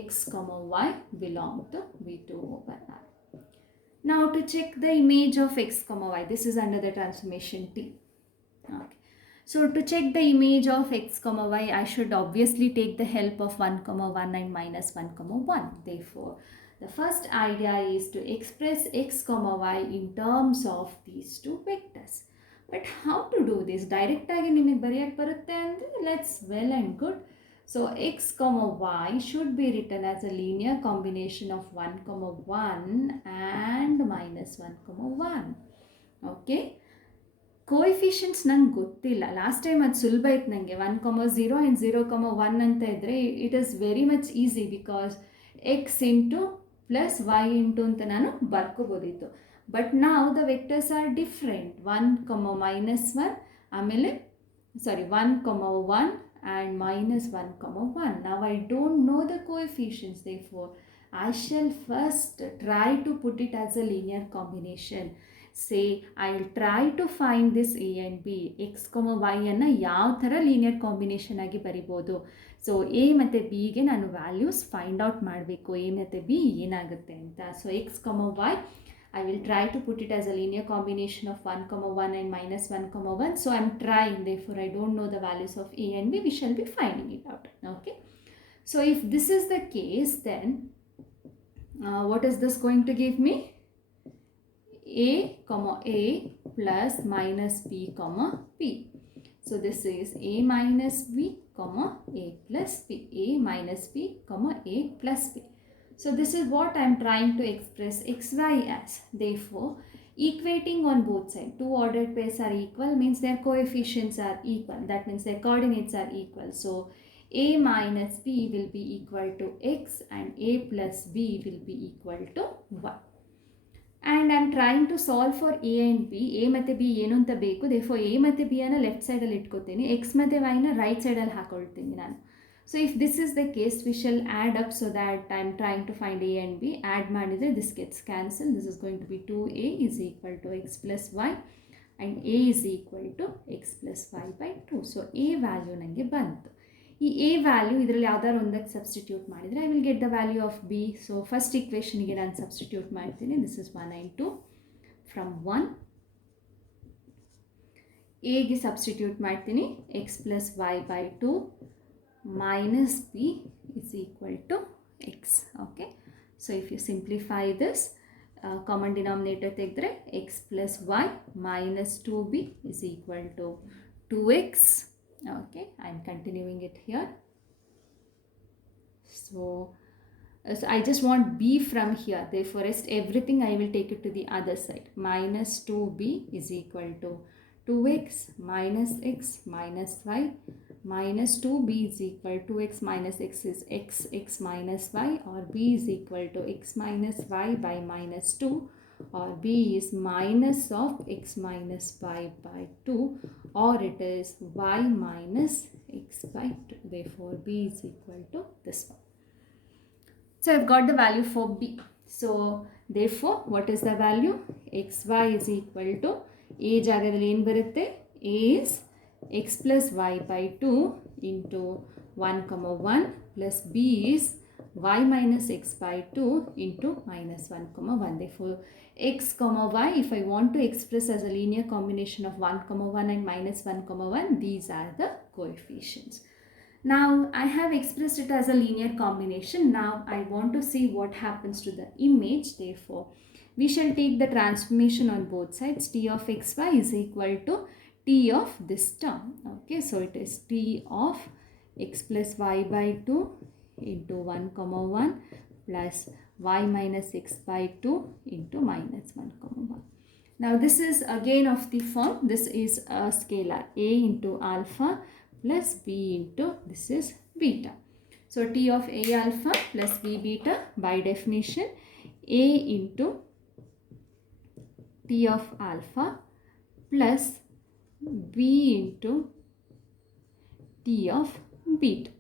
x, y belong to V2 over R. Now to check the image of x, y, this is under the transformation T. Okay. So to check the image of x, y, I should obviously take the help of 1, 1 and minus 1, 1. Therefore, the first idea is to express x, y in terms of these two vectors. But how to do this? Direct agi nimage bariyak barutte andre, let's well and good. So x, y should be written as a linear combination of 1, 1 and minus 1, 1. Okay. Coefficients ನಂಗೆ ಗೊತ್ತಿಲ್ಲ. Last time ಅದು ಸುಲಭ ಇತ್ತು ನನಗೆ. 1, 0 and 0, 1 ಅಂತ ಇದ್ದರೆ it is very much easy because x into plus y into ಅಂತ ನಾನು ಬರ್ಕೋಬೋದಿತ್ತು. ಬಟ್ ನಾವು ದ ವೆಕ್ಟರ್ಸ್ ಆರ್ ಡಿಫ್ರೆಂಟ್. 1, -1 ಆಮೇಲೆ 1, 1 and minus 1, 1. Now I don't know the coefficients, therefore I shall first try to put it as a linear combination. Say I'll try to find this a and b, x, y ಅನ್ನು ಯಾವ ಥರ linear combination ಆಗಿ ಬರಿಬೋದು. So A ಮತ್ತು ಬಿಗೆ ನಾನು values find out ಮಾಡಬೇಕು, a ಮತ್ತು ಬಿ ಏನಾಗುತ್ತೆ ಅಂತ. So x, y I will try to put it as a linear combination of 1, 1 and minus 1, 1. So I'm trying, therefore I don't know the values of a and b. We shall be finding it out. Okay. So if this is the case, then what is this going to give me? A plus minus b, p. So this is a minus b, a plus b. A minus b, a plus b. So this is what I am trying to express xy as. Therefore, equating on both sides, two ordered pairs are equal means their coefficients are equal. That means their coordinates are equal. So a minus b will be equal to x and a plus b will be equal to y. And I am trying to solve for a and b. A ಮತ್ತು b ಏನು ಅಂತ ಬೇಕು. therefore a ಮತ್ತು b ಅನ್ನು left ಸೈಡಲ್ಲಿ ಇಟ್ಕೋತೀನಿ, x ಮತ್ತು y ನ right ಸೈಡಲ್ಲಿ ಹಾಕೊಳ್ತೀನಿ ನಾನು. So if this is the case, we shall add up so that I am trying to find a and b. Add ಮಾಡಿದರೆ this gets cancelled. This is going to be 2a is equal to x plus y and a is equal to x plus y by 2. So a value ನನಗೆ ಬಂತು. ಈ A value ಇದರಲ್ಲಿ ಯಾವ್ದಾದ್ರು ಒಂದಕ್ಕೆ substitute ಮಾಡಿದರೆ I will get the value of b. So first ಇಕ್ವೇಷನ್ಗೆ ನಾನು substitute ಮಾಡ್ತೀನಿ. This is 1 and 2 from 1. ಎಗೆ ಸಬ್ಸ್ಟಿಟ್ಯೂಟ್ ಮಾಡ್ತೀನಿ, x plus y by 2 minus b is equal to x. Okay. So if you simplify this, common denominator tegdre x plus y minus 2b is equal to 2x. Okay, I am continuing it here. So I just want b from here, therefore rest everything I will take it to the other side. Minus 2b is equal to 2x minus x minus y minus 2b is equal to x minus x is x minus y, or b is equal to x minus y by minus 2, or b is minus of x minus y by 2, or it is y minus x by 2. Therefore b is equal to this one. So I've got the value for b. So therefore what is the value? xy is equal to a ಜಾಗದಲ್ಲಿ ಏನು ಬರುತ್ತೆ? a is x plus y by 2 into 1, 1 plus b is y minus x by 2 into minus 1, 1. Therefore x, y, if I want to express as a linear combination of 1, 1 and minus 1, 1, these are the coefficients. Now I have expressed it as a linear combination. Now I want to see what happens to the image. Therefore we shall take the transformation on both sides. T of xy is equal to t of this term. Okay, so it is t of x plus y by 2 into 1, 1 plus y minus x by 2 into minus 1, 1. Now this is again of the form, this is a scalar a into alpha plus b into this is beta. So t of a alpha plus b beta, by definition a into t of alpha plus b into t of beta.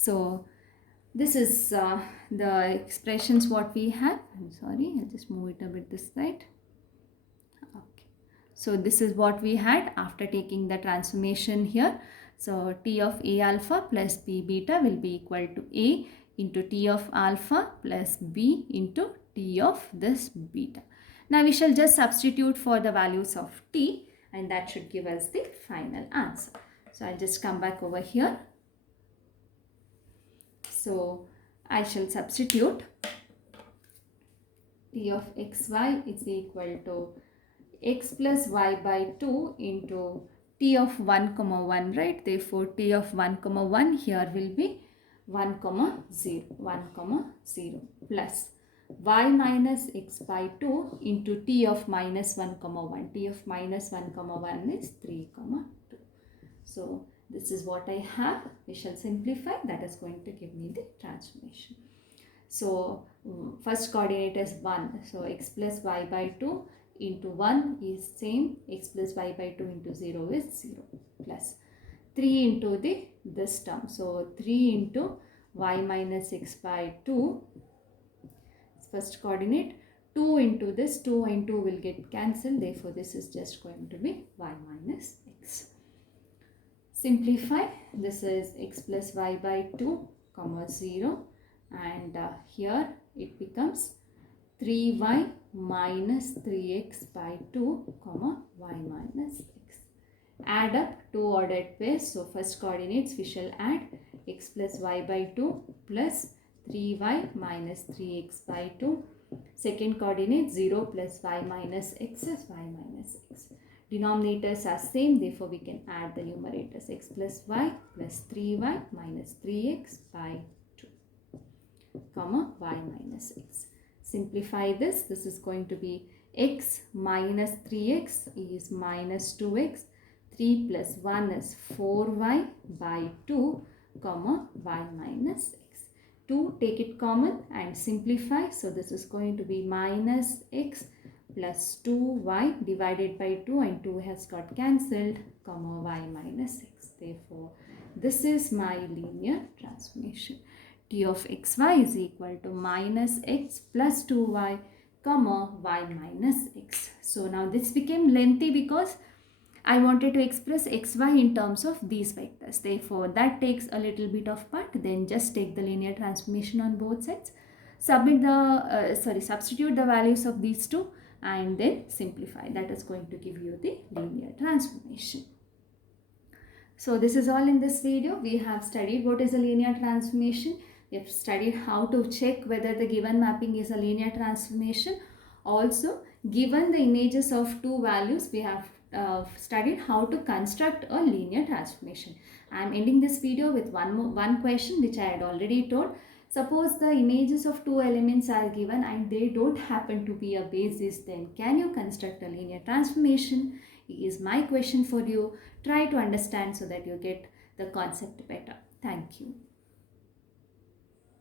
So this is the expressions what we have. I'm sorry, I'll just move it a bit this side. Okay. So this is what we had after taking the transformation here. So T of A alpha plus B beta will be equal to A into T of alpha plus B into T of this beta. Now we shall just substitute for the values of T, and that should give us the final answer. So I'll just come back over here. So I shall substitute T of xy is equal to x plus y by 2 into t of 1 comma 1, right? Therefore t of 1 comma 1 here will be 1 comma 0, 1 comma 0 plus y minus x by 2 into t of minus 1 comma 1. T of minus 1 comma 1 is 3 comma 2. So this is what I have. We shall simplify. That is going to give me the transformation. So first coordinate is 1. So x plus y by 2 into 1 is same. X plus y by 2 into 0 is 0 plus 3 into this term. So 3 into y minus x by 2. First coordinate. 2 into this. 2 and 2 will get cancelled. Therefore this is just going to be y minus x. Simplify. This is x plus y by 2 comma 0. And here it becomes 3y minus 3x by 2 comma y minus x. Add up two ordered pairs. So first coordinates we shall add x plus y by 2 plus 3y minus 3x by 2. Second coordinate 0 plus y minus x is y minus x. Denominators are same, therefore we can add the numerators x plus y plus 3y minus 3x by comma y minus x. Simplify this. This is going to be x minus 3x is minus 2x. 3 plus 1 is 4y by 2 comma y minus x. 2 take it common and simplify. So this is going to be minus x plus 2y divided by 2 and 2 has got cancelled comma y minus x. Therefore this is my linear transformation. T of xy is equal to minus x plus 2y comma y minus x. So now this became lengthy because I wanted to express xy in terms of these vectors. Therefore that takes a little bit of part. Then just take the linear transformation on both sides. Substitute the values of these two and then simplify. That is going to give you the linear transformation. So this is all in this video. We have studied what is a linear transformation. We have studied how to check whether the given mapping is a linear transformation. Also, given the images of two values, we have studied how to construct a linear transformation. I am ending this video with one question which I had already told. Suppose the images of two elements are given and they don't happen to be a basis, then can you construct a linear transformation? Is my question for you. Try to understand so that you get the concept better. Thank you.